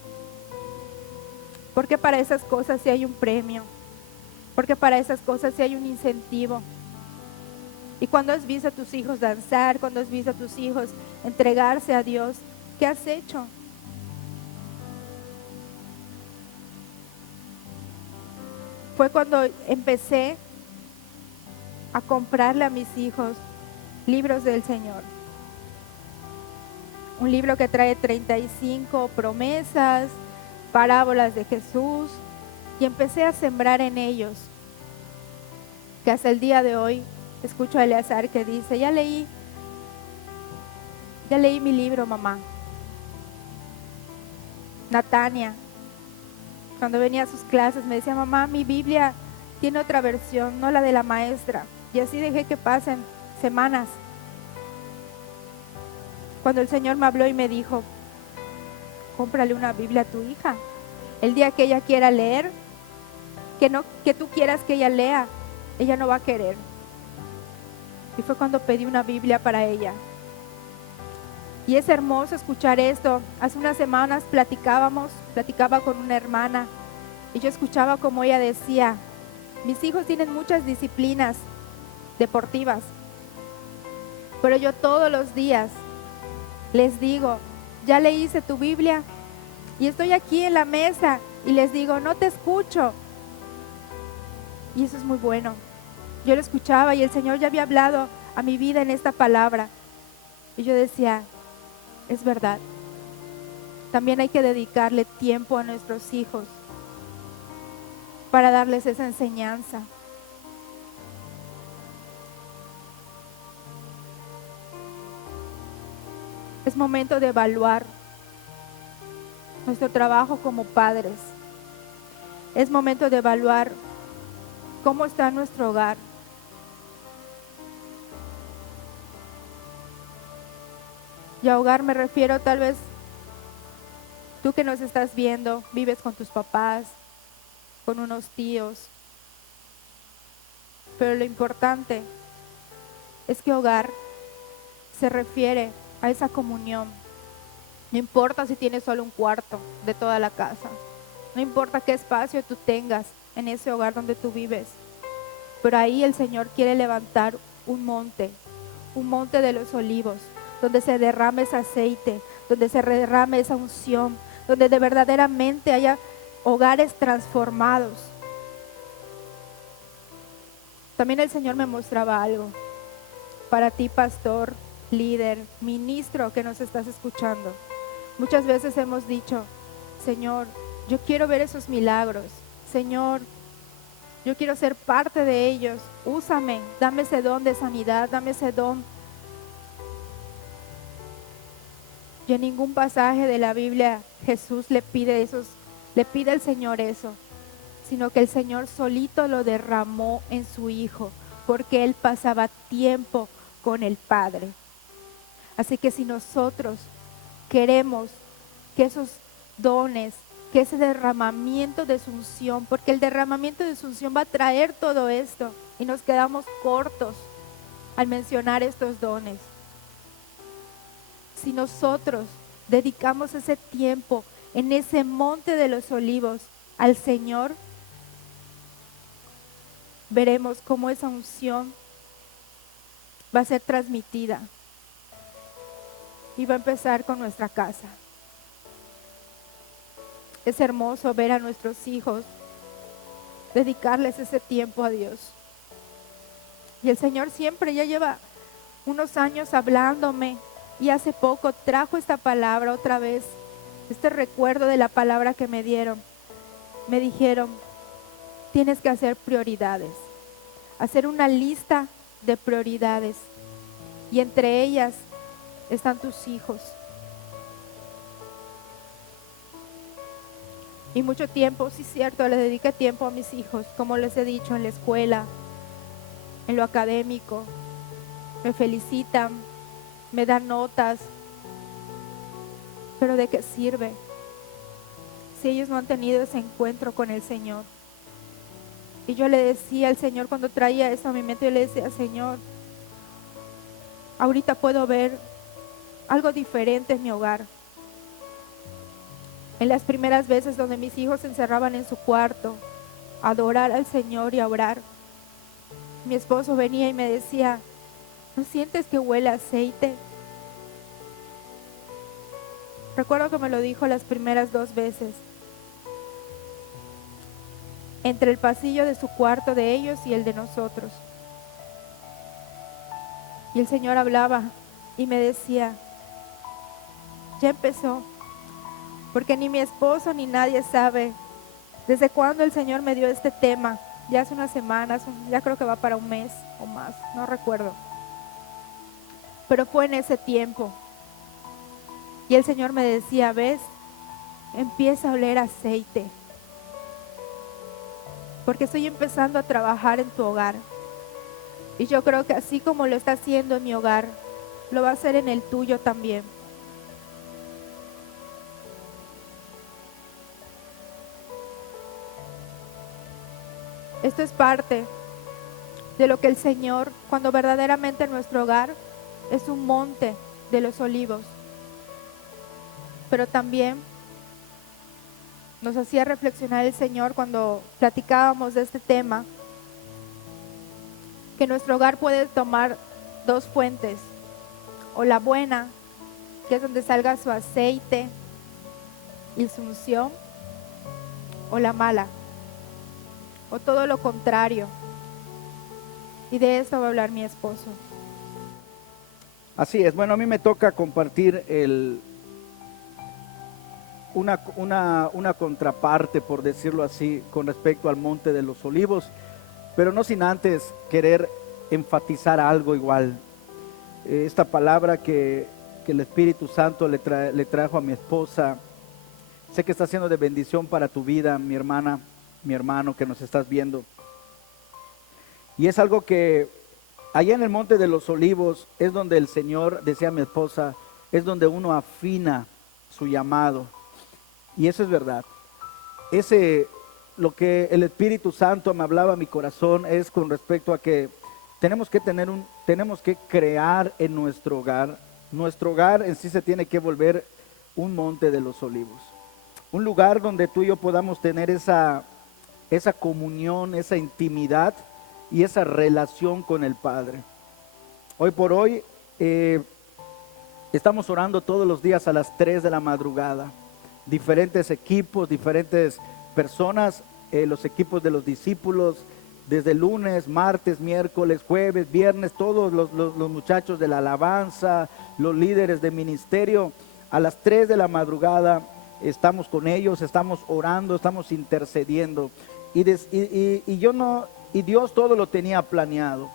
Porque para esas cosas sí hay un premio. Porque para esas cosas sí hay un incentivo. Y cuando has visto a tus hijos danzar, cuando has visto a tus hijos entregarse a Dios, ¿qué has hecho? Fue cuando empecé a comprarle a mis hijos libros del Señor. Un libro que trae 35 promesas, parábolas de Jesús, y empecé a sembrar en ellos. Que hasta el día de hoy escucho a Eleazar que dice, ya leí mi libro, mamá. Natania, cuando venía a sus clases me decía, mamá, mi Biblia tiene otra versión, no la de la maestra. Y así dejé que pasen semanas. Cuando el Señor me habló y me dijo, cómprale una Biblia a tu hija. El día que ella quiera leer, que tú quieras que ella lea, ella no va a querer. Y fue cuando pedí una Biblia para ella. Y es hermoso escuchar esto. Hace unas semanas platicaba con una hermana y yo escuchaba como ella decía, mis hijos tienen muchas disciplinas deportivas, pero yo todos los días les digo, ¿ya leíste tu Biblia? Y estoy aquí en la mesa y les digo, no te escucho. Y eso es muy bueno. Yo lo escuchaba y el Señor ya había hablado a mi vida en esta palabra. Y yo decía, es verdad. También hay que dedicarle tiempo a nuestros hijos para darles esa enseñanza. Es momento de evaluar nuestro trabajo como padres. Es momento de evaluar cómo está nuestro hogar. Y a hogar me refiero tal vez tú que nos estás viendo, vives con tus papás, con unos tíos. Pero lo importante es que hogar se refiere a esa comunión. No importa si tienes solo un cuarto de toda la casa. No importa qué espacio tú tengas en ese hogar donde tú vives. Pero ahí el Señor quiere levantar un monte de los olivos, donde se derrame ese aceite, donde se derrame esa unción, donde de verdaderamente haya hogares transformados. También el Señor me mostraba algo para ti, pastor, líder, ministro que nos estás escuchando. Muchas veces hemos dicho, Señor, yo quiero ver esos milagros. Señor, yo quiero ser parte de ellos. Úsame, dame ese don de sanidad, dame ese don. Y en ningún pasaje de la Biblia Jesús le pide al Señor eso, sino que el Señor solito lo derramó en su Hijo, porque Él pasaba tiempo con el Padre. Así que si nosotros queremos que esos dones, que ese derramamiento de su unción, porque el derramamiento de su unción va a traer todo esto, y nos quedamos cortos al mencionar estos dones. Si nosotros dedicamos ese tiempo en ese monte de los olivos al Señor, veremos cómo esa unción va a ser transmitida y va a empezar con nuestra casa. Es hermoso ver a nuestros hijos dedicarles ese tiempo a Dios. Y el Señor siempre ya lleva unos años hablándome, y hace poco trajo esta palabra otra vez, este recuerdo de la palabra que me dieron. Me dijeron, tienes que hacer prioridades, hacer una lista de prioridades, y entre ellas están tus hijos. Y mucho tiempo, sí es cierto, le dediqué tiempo a mis hijos, como les he dicho, en la escuela, en lo académico. Me felicitan, me dan notas, pero ¿de qué sirve si ellos no han tenido ese encuentro con el Señor? Y yo le decía al Señor, cuando traía eso a mi mente, yo le decía, Señor, ahorita puedo ver algo diferente en mi hogar. En las primeras veces donde mis hijos se encerraban en su cuarto a adorar al Señor y a orar, mi esposo venía y me decía, ¿no sientes que huele a aceite? Recuerdo que me lo dijo las primeras 2 veces. Entre el pasillo de su cuarto de ellos y el de nosotros. Y el Señor hablaba y me decía, ya empezó. Porque ni mi esposo ni nadie sabe desde cuándo el Señor me dio este tema. Ya hace unas semanas, ya creo que va para un mes o más, no recuerdo. Pero fue en ese tiempo. Y el Señor me decía, ¿ves? Empieza a oler aceite. Porque estoy empezando a trabajar en tu hogar. Y yo creo que así como lo está haciendo en mi hogar, lo va a hacer en el tuyo también. Esto es parte de lo que el Señor, cuando verdaderamente nuestro hogar es un monte de los olivos, pero también nos hacía reflexionar el Señor cuando platicábamos de este tema, que nuestro hogar puede tomar 2 fuentes, o la buena, que es donde salga su aceite y su unción, o la mala, o todo lo contrario. Y de esto va a hablar mi esposo. Así es. Bueno, a mí me toca compartir una contraparte, por decirlo así, con respecto al Monte de los Olivos, pero no sin antes querer enfatizar algo igual. Esta palabra que el Espíritu Santo le trajo a mi esposa, sé que está siendo de bendición para tu vida, mi hermana, mi hermano que nos estás viendo. Y es algo que allá en el Monte de los Olivos es donde el Señor, decía mi esposa, es donde uno afina su llamado. Y eso es verdad. Lo que el Espíritu Santo me hablaba a mi corazón es con respecto a que tenemos que crear en nuestro hogar. Nuestro hogar en sí se tiene que volver un monte de los olivos. Un lugar donde tú y yo podamos tener esa comunión, esa intimidad y esa relación con el Padre. Hoy por hoy estamos orando todos los días a las 3 de la madrugada. Diferentes equipos, diferentes personas, los equipos de los discípulos, desde lunes, martes, miércoles, jueves, viernes, todos los muchachos de la alabanza, los líderes de ministerio, a las 3 de la madrugada estamos con ellos, estamos orando, estamos intercediendo. Y Dios todo lo tenía planeado,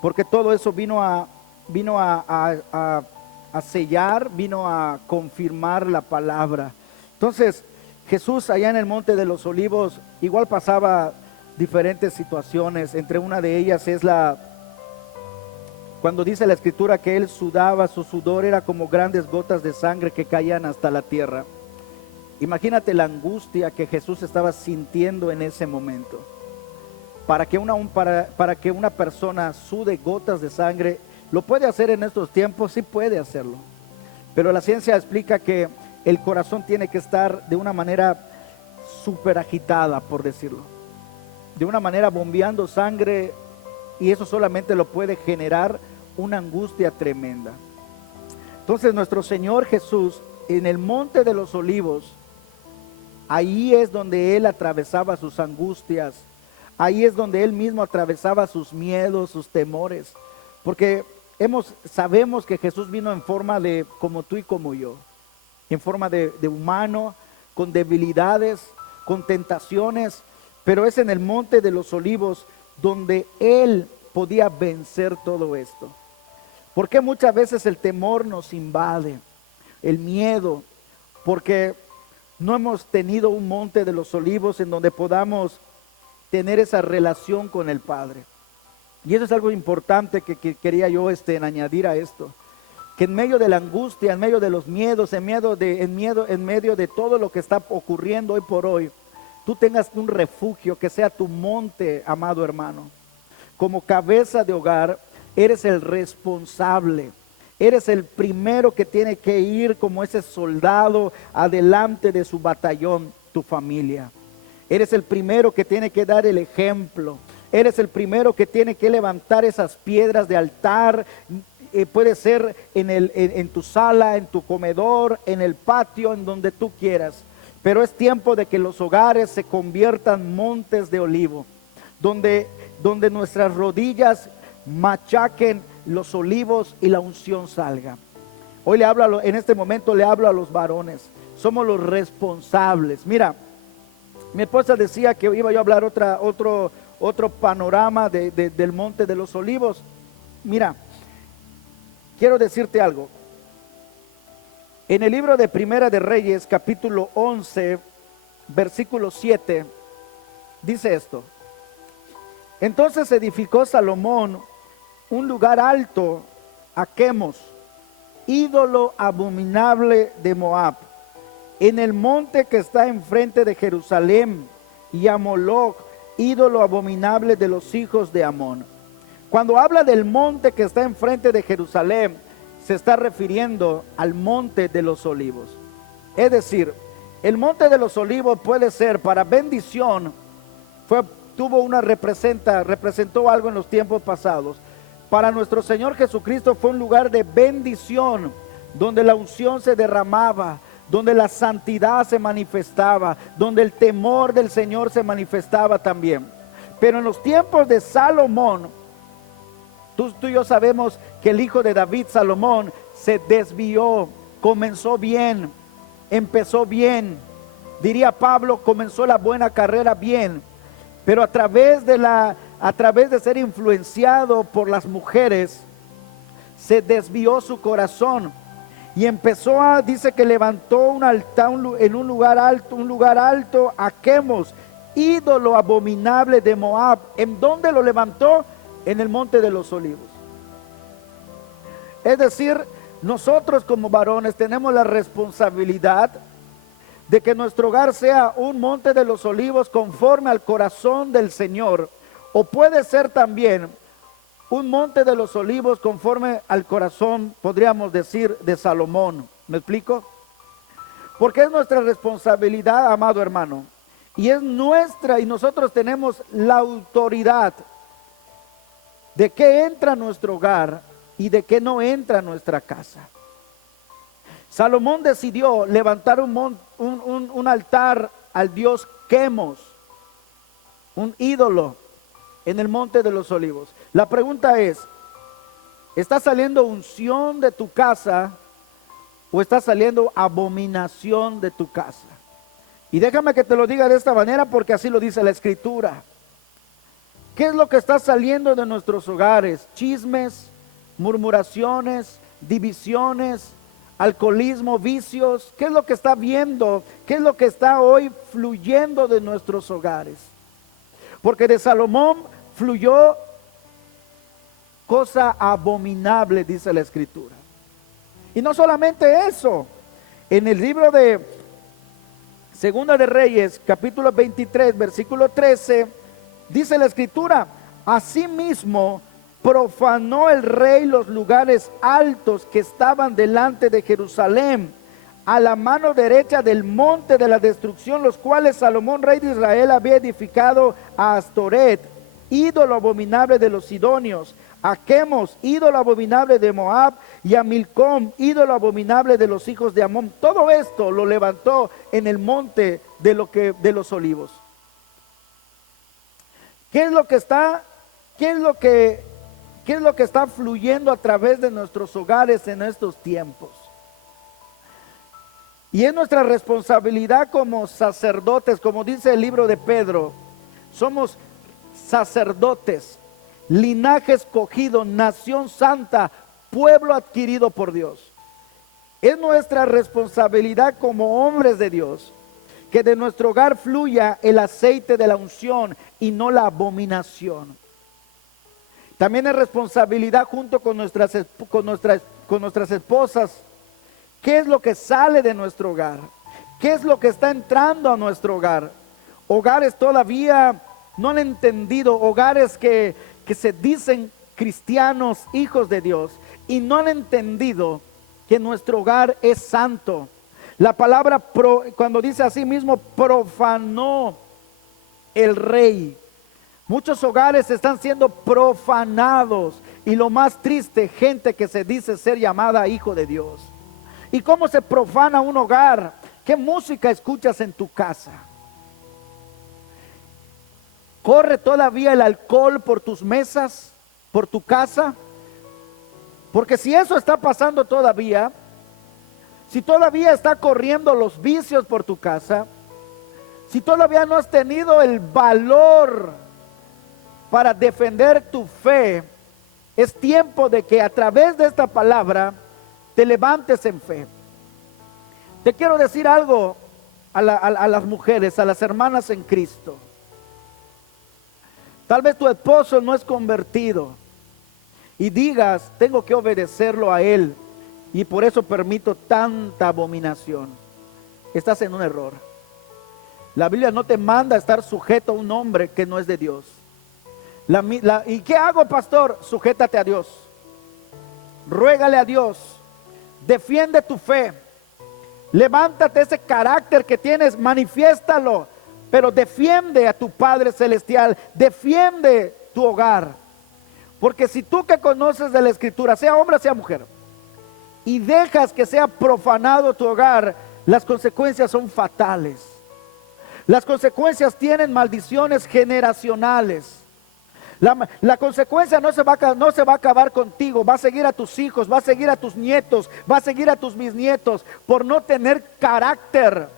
porque todo eso vino a sellar, vino a confirmar la palabra. Entonces, Jesús allá en el Monte de los Olivos igual pasaba diferentes situaciones. Entre una de ellas es cuando dice la escritura que él sudaba, su sudor era como grandes gotas de sangre que caían hasta la tierra. Imagínate la angustia que Jesús estaba sintiendo en ese momento. Para que una persona sude gotas de sangre, ¿lo puede hacer en estos tiempos? Sí puede hacerlo. Pero la ciencia explica que el corazón tiene que estar de una manera súper agitada, por decirlo. De una manera bombeando sangre, y eso solamente lo puede generar una angustia tremenda. Entonces nuestro Señor Jesús en el Monte de los Olivos, ahí es donde Él atravesaba sus angustias. Ahí es donde Él mismo atravesaba sus miedos, sus temores. Porque sabemos que Jesús vino en forma de como tú y como yo. En forma de humano, con debilidades, con tentaciones. Pero es en el Monte de los Olivos donde Él podía vencer todo esto. Porque muchas veces el temor nos invade, el miedo, porque no hemos tenido un Monte de los Olivos en donde podamos tener esa relación con el Padre. Y eso es algo importante que quería yo añadir a esto. Que en medio de la angustia, en medio de los miedos, en medio de todo lo que está ocurriendo hoy por hoy, tú tengas un refugio que sea tu monte, amado hermano. Como cabeza de hogar, eres el responsable. Eres el primero que tiene que ir como ese soldado adelante de su batallón, tu familia. Eres el primero que tiene que dar el ejemplo. Eres el primero que tiene que levantar esas piedras de altar. Puede ser en tu sala, en tu comedor, en el patio, en donde tú quieras. Pero es tiempo de que los hogares se conviertan montes de olivo, donde nuestras rodillas machaquen los olivos y la unción salga. Hoy en este momento le hablo a los varones. Somos los responsables. Mira, mi esposa decía que iba yo a hablar otro panorama del Monte de los Olivos. Mira, quiero decirte algo. En el libro de Primera de Reyes, capítulo 11, versículo 7, dice esto: entonces edificó Salomón un lugar alto a Quemos, ídolo abominable de Moab, en el monte que está enfrente de Jerusalén, y a Moloc, ídolo abominable de los hijos de Amón. Cuando habla del monte que está enfrente de Jerusalén, se está refiriendo al Monte de los Olivos. Es decir, el Monte de los Olivos puede ser para bendición, representó algo en los tiempos pasados. Para nuestro Señor Jesucristo fue un lugar de bendición, donde la unción se derramaba, donde la santidad se manifestaba, donde el temor del Señor se manifestaba también. Pero en los tiempos de Salomón, tú y yo sabemos que el hijo de David, Salomón, se desvió, comenzó bien, empezó bien. Diría Pablo, comenzó la buena carrera bien, pero a través de ser influenciado por las mujeres, se desvió su corazón y dice que levantó un altar en un lugar alto a Quemos, ídolo abominable de Moab. ¿En dónde lo levantó? En el Monte de los Olivos. Es decir, nosotros como varones tenemos la responsabilidad de que nuestro hogar sea un Monte de los Olivos conforme al corazón del Señor, o puede ser también un Monte de los Olivos conforme al corazón, podríamos decir, de Salomón. ¿Me explico? Porque es nuestra responsabilidad, amado hermano, y nosotros tenemos la autoridad de qué entra a nuestro hogar y de qué no entra a nuestra casa. Salomón decidió levantar un altar al dios Quemos, un ídolo, en el Monte de los Olivos. La pregunta es, ¿está saliendo unción de tu casa o está saliendo abominación de tu casa? Y déjame que te lo diga de esta manera, porque así lo dice la Escritura. ¿Qué es lo que está saliendo de nuestros hogares? Chismes, murmuraciones, divisiones, alcoholismo, vicios. ¿Qué es lo que está viendo? ¿Qué es lo que está hoy fluyendo de nuestros hogares? Porque de Salomón fluyó cosa abominable, dice la Escritura. Y no solamente eso, en el libro de Segunda de Reyes, capítulo 23, versículo 13, dice la Escritura: asimismo profanó el rey los lugares altos que estaban delante de Jerusalén, a la mano derecha del monte de la destrucción, los cuales Salomón, rey de Israel, había edificado a Astoret, ídolo abominable de los sidonios, a Quemos, ídolo abominable de Moab, y a Milcom, ídolo abominable de los hijos de Amón. Todo esto lo levantó en el monte de los olivos. ¿Qué es lo que está fluyendo a través de nuestros hogares en estos tiempos? Y es nuestra responsabilidad como sacerdotes, como dice el libro de Pedro, somos sacerdotes, linaje escogido, nación santa, pueblo adquirido por Dios. Es nuestra responsabilidad como hombres de Dios que de nuestro hogar fluya el aceite de la unción y no la abominación. También es responsabilidad junto con nuestras esposas. ¿Qué es lo que sale de nuestro hogar? ¿Qué es lo que está entrando a nuestro hogar? Hogares todavía no han entendido, hogares que se dicen cristianos, hijos de Dios, y no han entendido que nuestro hogar es santo. La palabra cuando dice así mismo, profanó el rey. Muchos hogares están siendo profanados, y lo más triste, gente que se dice ser llamada hijo de Dios. ¿Y cómo se profana un hogar? ¿Qué música escuchas en tu casa? ¿Corre todavía el alcohol por tus mesas, por tu casa? Porque si eso está pasando todavía, si todavía está corriendo los vicios por tu casa, si todavía no has tenido el valor para defender tu fe, es tiempo de que a través de esta palabra te levantes en fe. Te quiero decir algo a las mujeres, a las hermanas en Cristo. Tal vez tu esposo no es convertido y digas, tengo que obedecerlo a él y por eso permito tanta abominación. Estás en un error. La Biblia no te manda a estar sujeto a un hombre que no es de Dios. ¿Y qué hago, pastor? Sujétate a Dios. Ruégale a Dios. Defiende tu fe. Levántate ese carácter que tienes, manifiéstalo. Pero defiende a tu Padre Celestial. Defiende tu hogar. Porque si tú que conoces de la Escritura, sea hombre o sea mujer, y dejas que sea profanado tu hogar, las consecuencias son fatales. Las consecuencias tienen maldiciones generacionales. La consecuencia no se va a acabar contigo, va a seguir a tus hijos, va a seguir a tus nietos, va a seguir a tus bisnietos, por no tener carácter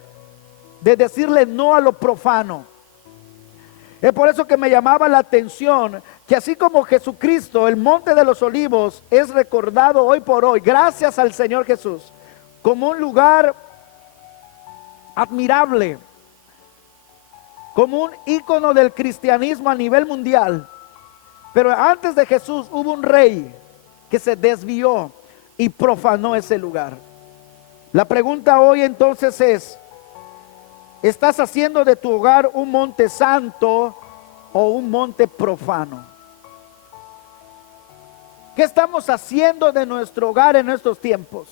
de decirle no a lo profano. Es por eso que me llamaba la atención que así como Jesucristo, el monte de los olivos, es recordado hoy por hoy, gracias al Señor Jesús, como un lugar admirable, como un ícono del cristianismo a nivel mundial. Pero antes de Jesús hubo un rey que se desvió y profanó ese lugar. La pregunta hoy entonces es, ¿estás haciendo de tu hogar un monte santo o un monte profano? ¿Qué estamos haciendo de nuestro hogar en estos tiempos?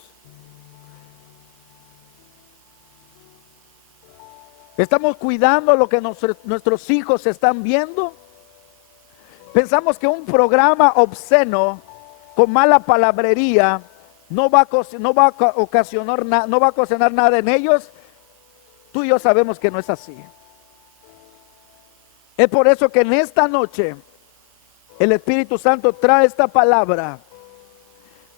¿Estamos cuidando lo que nuestros hijos están viendo? Pensamos que un programa obsceno con mala palabrería no va a ocasionar nada en ellos. Tú y yo sabemos que no es así. Es por eso que en esta noche el Espíritu Santo trae esta palabra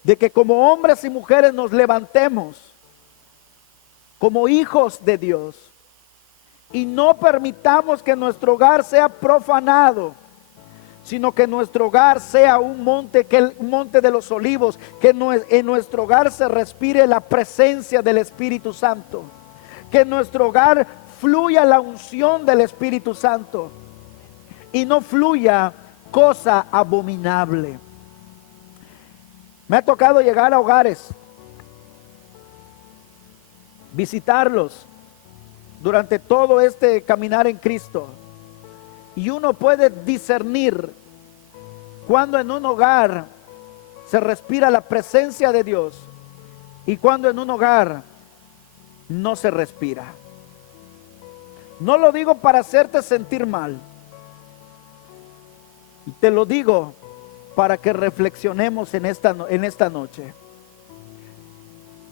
de que como hombres y mujeres nos levantemos como hijos de Dios y no permitamos que nuestro hogar sea profanado, sino que nuestro hogar sea un monte de los olivos, que en nuestro hogar se respire la presencia del Espíritu Santo, que en nuestro hogar fluya la unción del Espíritu Santo y no fluya cosa abominable. Me ha tocado llegar a hogares, visitarlos durante todo este caminar en Cristo, y uno puede discernir cuando en un hogar se respira la presencia de Dios y cuando en un hogar no se respira. No lo digo para hacerte sentir mal, te lo digo para que reflexionemos en esta noche.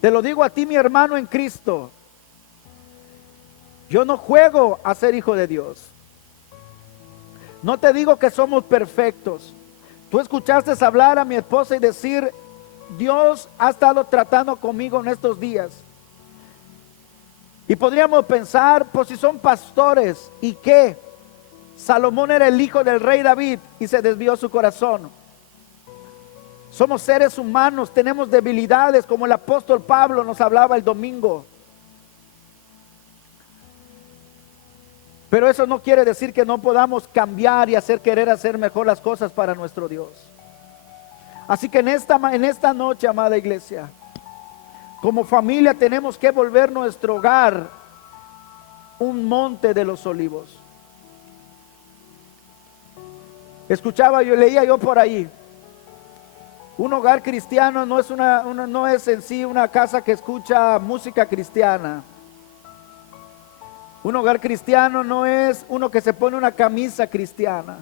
Te lo digo a ti, mi hermano en Cristo. Yo no juego a ser hijo de Dios. No te digo que somos perfectos. Tú escuchaste hablar a mi esposa y decir: Dios ha estado tratando conmigo en estos días. Y podríamos pensar, pues si son pastores, ¿y qué? Salomón era el hijo del rey David y se desvió su corazón. Somos seres humanos, tenemos debilidades, como el apóstol Pablo nos hablaba el domingo. Pero eso no quiere decir que no podamos cambiar y querer hacer mejor las cosas para nuestro Dios. Así que en esta noche, amada iglesia, como familia tenemos que volver nuestro hogar un monte de los olivos. Leía yo por ahí, un hogar cristiano no es en sí una casa que escucha música cristiana. Un hogar cristiano no es uno que se pone una camisa cristiana.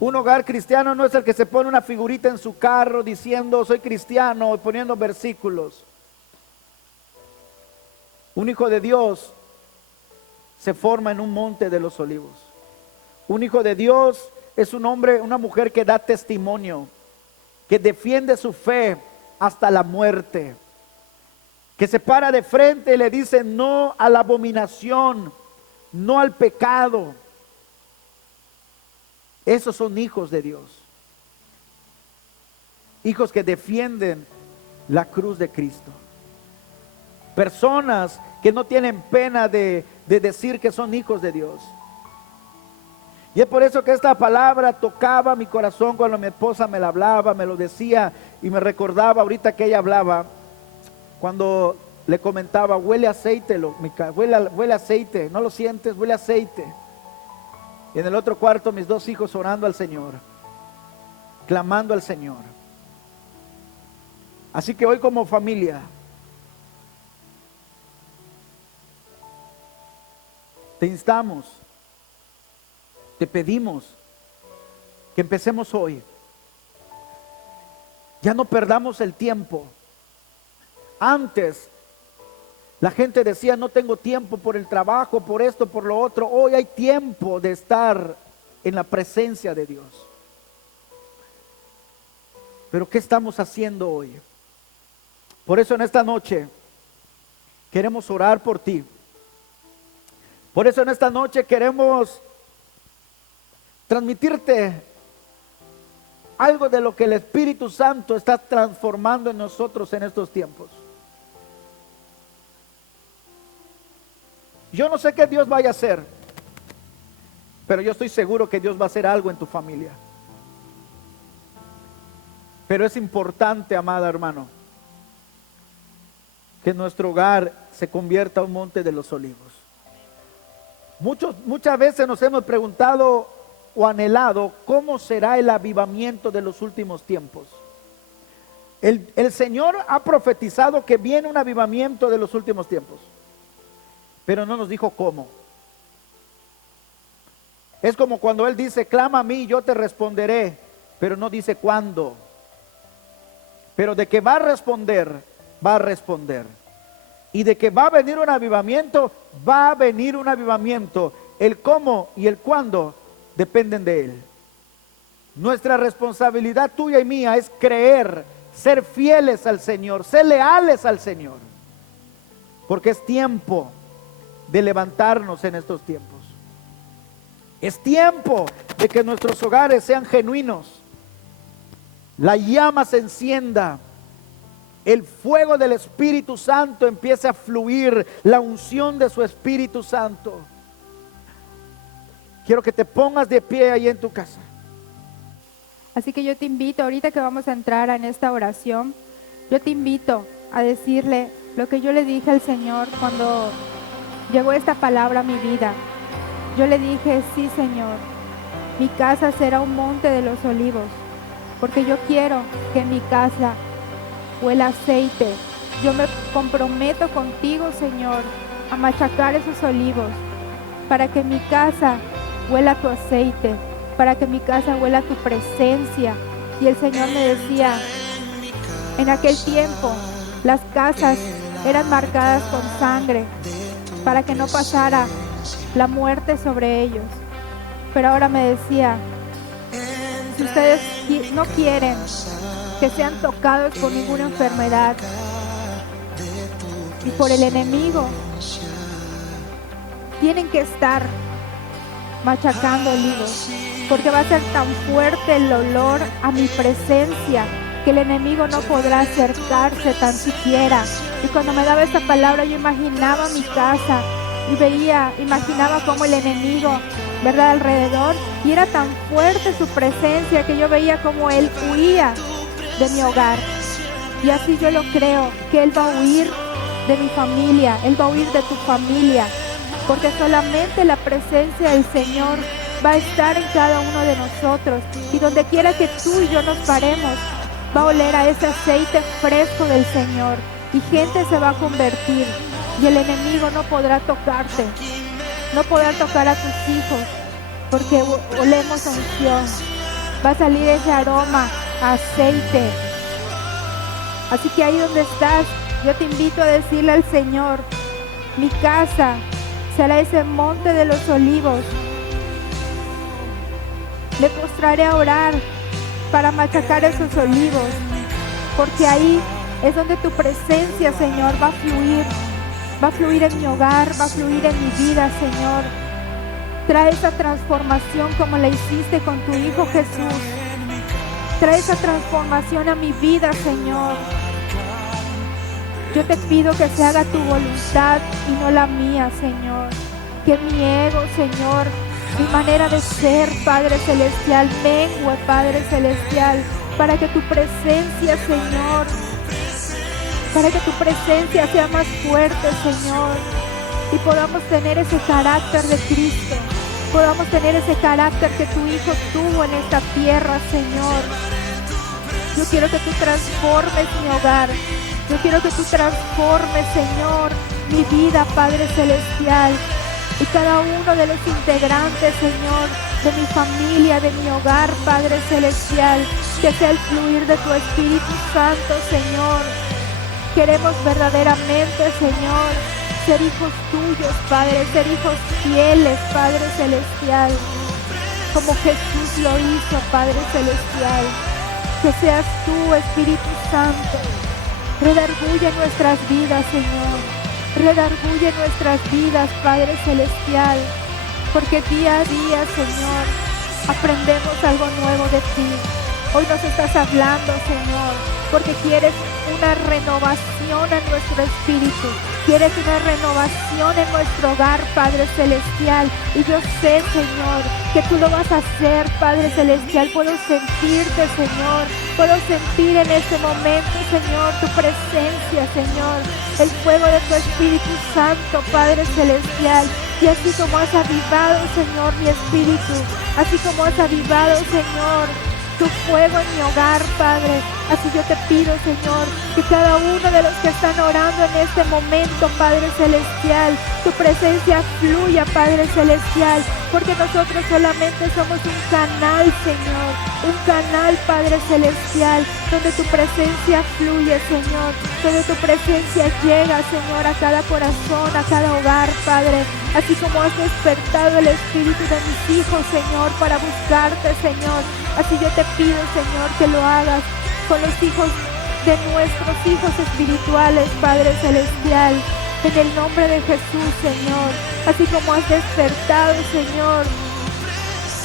Un hogar cristiano no es el que se pone una figurita en su carro diciendo soy cristiano y poniendo versículos. Un hijo de Dios se forma en un monte de los olivos. Un hijo de Dios es un hombre, una mujer que da testimonio, que defiende su fe hasta la muerte, que se para de frente y le dice no a la abominación, no al pecado. Esos son hijos de Dios. Hijos que defienden la cruz de Cristo. Personas que no tienen pena de decir que son hijos de Dios. Y es por eso que esta palabra tocaba mi corazón cuando mi esposa me la hablaba, me lo decía y me recordaba ahorita que ella hablaba. Cuando le comentaba, huele aceite, huele aceite, ¿no lo sientes? Huele aceite. Y en el otro cuarto mis dos hijos orando al Señor, clamando al Señor. Así que hoy como familia, te instamos, te pedimos que empecemos hoy. Ya no perdamos el tiempo. Antes la gente decía no tengo tiempo por el trabajo, por esto, por lo otro. Hoy hay tiempo de estar en la presencia de Dios. Pero ¿qué estamos haciendo hoy? Por eso en esta noche queremos orar por ti. Por eso en esta noche queremos transmitirte algo de lo que el Espíritu Santo está transformando en nosotros en estos tiempos. Yo no sé qué Dios vaya a hacer, pero yo estoy seguro que Dios va a hacer algo en tu familia. Pero es importante, amada hermano, que nuestro hogar se convierta en un monte de los olivos. Muchas veces nos hemos preguntado o anhelado cómo será el avivamiento de los últimos tiempos. El Señor ha profetizado que viene un avivamiento de los últimos tiempos, pero no nos dijo cómo. Es como cuando Él dice, clama a mí y yo te responderé, pero no dice cuándo. Pero de que va a responder, va a responder. Y de que va a venir un avivamiento, va a venir un avivamiento. El cómo y el cuándo dependen de Él. Nuestra responsabilidad tuya y mía es creer, ser fieles al Señor, ser leales al Señor. Porque es tiempo de levantarnos en estos tiempos. Es tiempo de que nuestros hogares sean genuinos. La llama se encienda. El fuego del Espíritu Santo empiece a fluir. La unción de su Espíritu Santo. Quiero que te pongas de pie ahí en tu casa. Así que yo te invito, ahorita que vamos a entrar en esta oración, yo te invito a decirle lo que yo le dije al Señor cuando llegó esta palabra a mi vida. Yo le dije, sí, Señor, mi casa será un monte de los olivos, porque yo quiero que en mi casa huela aceite. Yo me comprometo contigo, Señor, a machacar esos olivos, para que mi casa huela tu aceite, para que mi casa huela tu presencia. Y el Señor me decía, en aquel tiempo las casas eran marcadas con sangre, para que no pasara la muerte sobre ellos. Pero ahora me decía, si ustedes no quieren que sean tocados por ninguna enfermedad y por el enemigo, tienen que estar machacando olivos, porque va a ser tan fuerte el olor a mi presencia que el enemigo no podrá acercarse tan siquiera. Y cuando me daba esta palabra, yo imaginaba mi casa y imaginaba cómo el enemigo, ¿verdad?, alrededor, y era tan fuerte su presencia que yo veía como él huía de mi hogar. Y así yo lo creo, que él va a huir de mi familia, él va a huir de tu familia, porque solamente la presencia del Señor va a estar en cada uno de nosotros, y donde quiera que tú y yo nos paremos, va a oler a ese aceite fresco del Señor, y gente se va a convertir, y el enemigo no podrá tocarte, no podrá tocar a tus hijos, porque olemos unción. Va a salir ese aroma a aceite. Así que ahí donde estás, yo te invito a decirle al Señor, mi casa será ese monte de los olivos. Le postraré a orar para machacar esos olivos, porque ahí es donde tu presencia, Señor, va a fluir en mi hogar, va a fluir en mi vida, Señor. Trae esa transformación como la hiciste con tu Hijo Jesús. Trae esa transformación a mi vida, Señor. Yo te pido que se haga tu voluntad y no la mía, Señor. Que mi ego, Señor, mi manera de ser, Padre Celestial, mengue, Padre Celestial, para que tu presencia, Señor, para que tu presencia sea más fuerte, Señor, y podamos tener ese carácter de Cristo, podamos tener ese carácter que tu Hijo tuvo en esta tierra, Señor. Yo quiero que tú transformes mi hogar, yo quiero que tú transformes, Señor, mi vida, Padre Celestial, y cada uno de los integrantes, Señor, de mi familia, de mi hogar, Padre Celestial, que sea el fluir de tu Espíritu Santo, Señor. Queremos verdaderamente, Señor, ser hijos tuyos, Padre, ser hijos fieles, Padre Celestial, como Jesús lo hizo, Padre Celestial. Que seas tú, Espíritu Santo, redarguye nuestras vidas, Señor, redarguye nuestras vidas, Padre Celestial, porque día a día, Señor, aprendemos algo nuevo de ti. Hoy nos estás hablando, Señor, porque quieres una renovación en nuestro espíritu, quieres una renovación en nuestro hogar, Padre Celestial, y yo sé, Señor, que tú lo vas a hacer, Padre Celestial. Puedo sentirte, Señor, puedo sentir en este momento, Señor, tu presencia, Señor, el fuego de tu Espíritu Santo, Padre Celestial. Y así como has avivado, Señor, mi espíritu, así como has avivado, Señor, tu fuego en mi hogar, Padre, así yo te pido, Señor, que cada uno de los que están orando en este momento, Padre Celestial, tu presencia fluya, Padre Celestial, porque nosotros solamente somos un canal, Señor, un canal, Padre Celestial, donde tu presencia fluye, Señor, donde tu presencia llega, Señor, a cada corazón, a cada hogar, Padre, así como has despertado el espíritu de mis hijos, Señor, para buscarte, Señor. Así yo te pido, Señor, que lo hagas con los hijos de nuestros hijos espirituales, Padre Celestial, en el nombre de Jesús, Señor. Así como has despertado, Señor,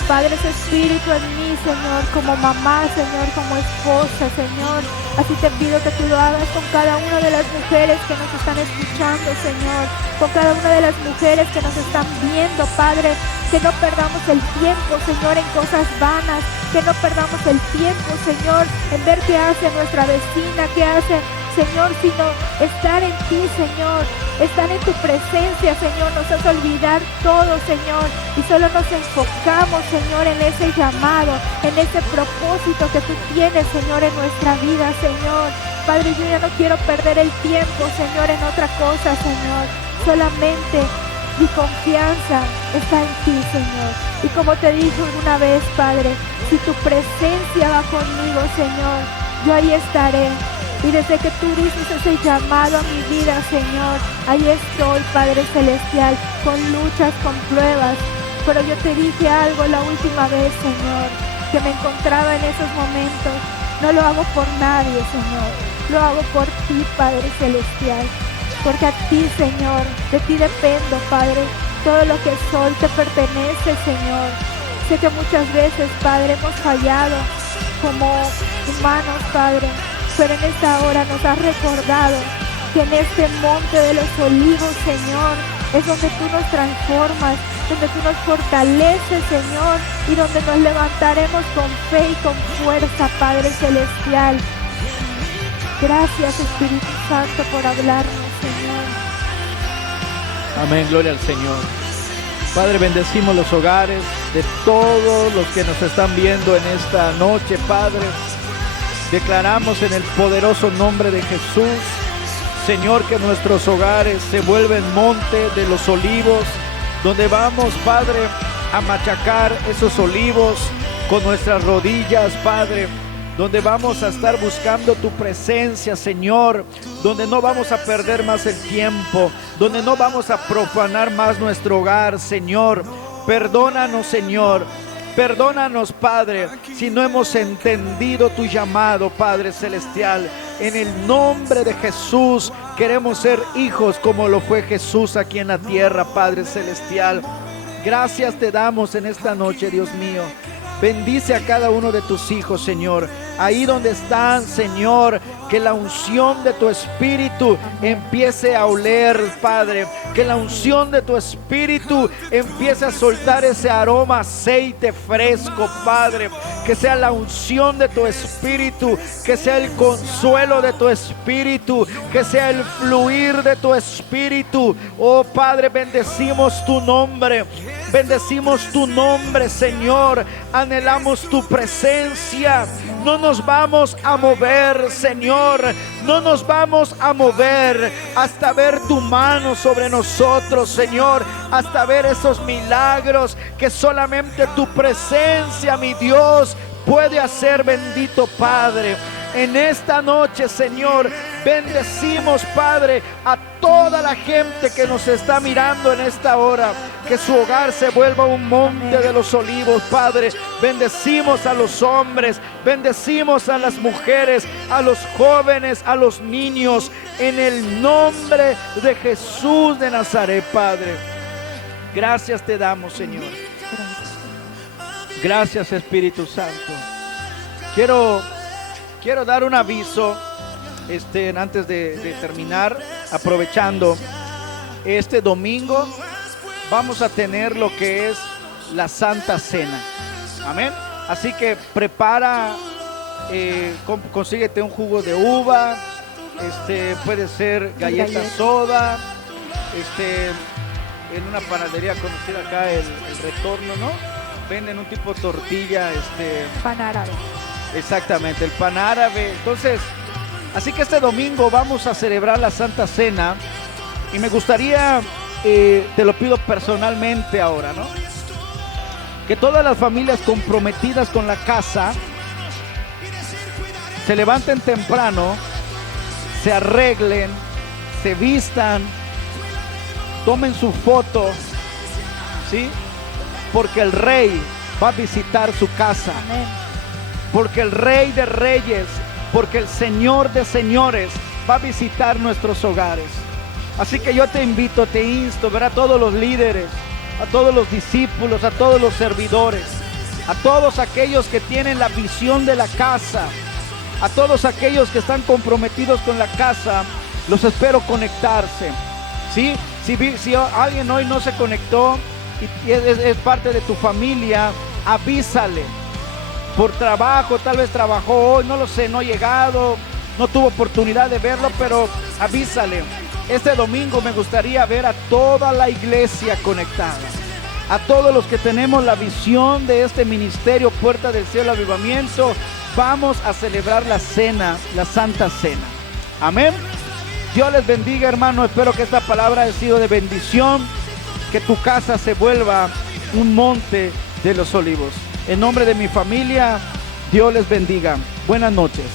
Padre, ese espíritu en mí, Señor, como mamá, Señor, como esposa, Señor. Así te pido que tú lo hagas con cada una de las mujeres que nos están escuchando, Señor, con cada una de las mujeres que nos están viendo, Padre, que no perdamos el tiempo, Señor, en cosas vanas, que no perdamos el tiempo, Señor, en ver qué hace nuestra vecina, qué hace, Señor, sino estar en ti, Señor, estar en tu presencia, Señor. Nos hace olvidar todo, Señor, y solo nos enfocamos, Señor, en ese llamado, en ese propósito que tú tienes, Señor, en nuestra vida, Señor. Padre, yo ya no quiero perder el tiempo, Señor, en otra cosa, Señor. Solamente mi confianza está en ti, Señor. Y como te dije una vez, Padre, si tu presencia va conmigo, Señor, yo ahí estaré. Y desde que tú dices ese llamado a mi vida, Señor, ahí estoy, Padre Celestial, con luchas, con pruebas. Pero yo te dije algo la última vez, Señor, que me encontraba en esos momentos. No lo hago por nadie, Señor. Lo hago por ti, Padre Celestial. Porque a ti, Señor, de ti dependo, Padre. Todo lo que soy te pertenece, Señor. Sé que muchas veces, Padre, hemos fallado como humanos, Padre. Pero en esta hora nos has recordado que en este monte de los olivos, Señor, es donde tú nos transformas, donde tú nos fortaleces, Señor, y donde nos levantaremos con fe y con fuerza, Padre Celestial. Gracias, Espíritu Santo, por hablarnos, Señor. Amén, gloria al Señor. Padre, bendecimos los hogares de todos los que nos están viendo en esta noche, Padre. Declaramos en el poderoso nombre de Jesús, Señor, que nuestros hogares se vuelven monte de los olivos, donde vamos, Padre, a machacar esos olivos con nuestras rodillas, Padre, donde vamos a estar buscando tu presencia, Señor, donde no vamos a perder más el tiempo, donde no vamos a profanar más nuestro hogar, Señor. Perdónanos, Señor. Perdónanos, Padre, si no hemos entendido tu llamado, Padre Celestial. En el nombre de Jesús queremos ser hijos como lo fue Jesús aquí en la tierra, Padre Celestial. Gracias te damos en esta noche, Dios mío. Bendice a cada uno de tus hijos, Señor. Ahí donde están, Señor, que la unción de tu Espíritu empiece a oler, Padre. Que la unción de tu Espíritu empiece a soltar ese aroma, aceite fresco, Padre. Que sea la unción de tu Espíritu, que sea el consuelo de tu Espíritu, que sea el fluir de tu Espíritu. Oh, Padre, bendecimos tu nombre. Bendecimos tu nombre, Señor. Anhelamos tu presencia. No nos vamos a mover, Señor. No nos vamos a mover hasta ver tu mano sobre nosotros, Señor. Hasta ver esos milagros que solamente tu presencia, mi Dios, puede hacer, bendito Padre. En esta noche, Señor, bendecimos, Padre, a toda la gente que nos está mirando en esta hora. Que su hogar se vuelva un monte de los olivos, Padre. Bendecimos a los hombres, bendecimos a las mujeres, a los jóvenes, a los niños. En el nombre de Jesús de Nazaret, Padre. Gracias te damos, Señor. Gracias, Espíritu Santo. Quiero dar un aviso antes de terminar, aprovechando. Este domingo vamos a tener lo que es la Santa Cena. Amén. Así que prepara, consíguete un jugo de uva, puede ser galleta soda, en una panadería conocida acá, el Retorno, ¿no? Venden un tipo de tortilla, pan árabe. Exactamente, el pan árabe. Entonces, así que este domingo vamos a celebrar la Santa Cena. Y me gustaría, te lo pido personalmente ahora, ¿no? Que todas las familias comprometidas con la casa se levanten temprano, se arreglen, se vistan, tomen su foto, ¿sí? Porque el Rey va a visitar su casa. Amén. Porque el Rey de Reyes, porque el Señor de Señores va a visitar nuestros hogares. Así que yo te invito, te insto, ver a todos los líderes, a todos los discípulos, a todos los servidores, a todos aquellos que tienen la visión de la casa, a todos aquellos que están comprometidos con la casa, los espero conectarse. ¿Sí? Si alguien hoy no se conectó y es parte de tu familia, avísale. Por trabajo, tal vez trabajó hoy, no lo sé, no ha llegado, no tuvo oportunidad de verlo, pero avísale. Este domingo me gustaría ver a toda la iglesia conectada, a todos los que tenemos la visión de este ministerio Puerta del Cielo Avivamiento. Vamos a celebrar la cena, la Santa Cena. Amén. Dios les bendiga, hermano. Espero que esta palabra haya sido de bendición, que tu casa se vuelva un monte de los olivos. En nombre de mi familia, Dios les bendiga. Buenas noches.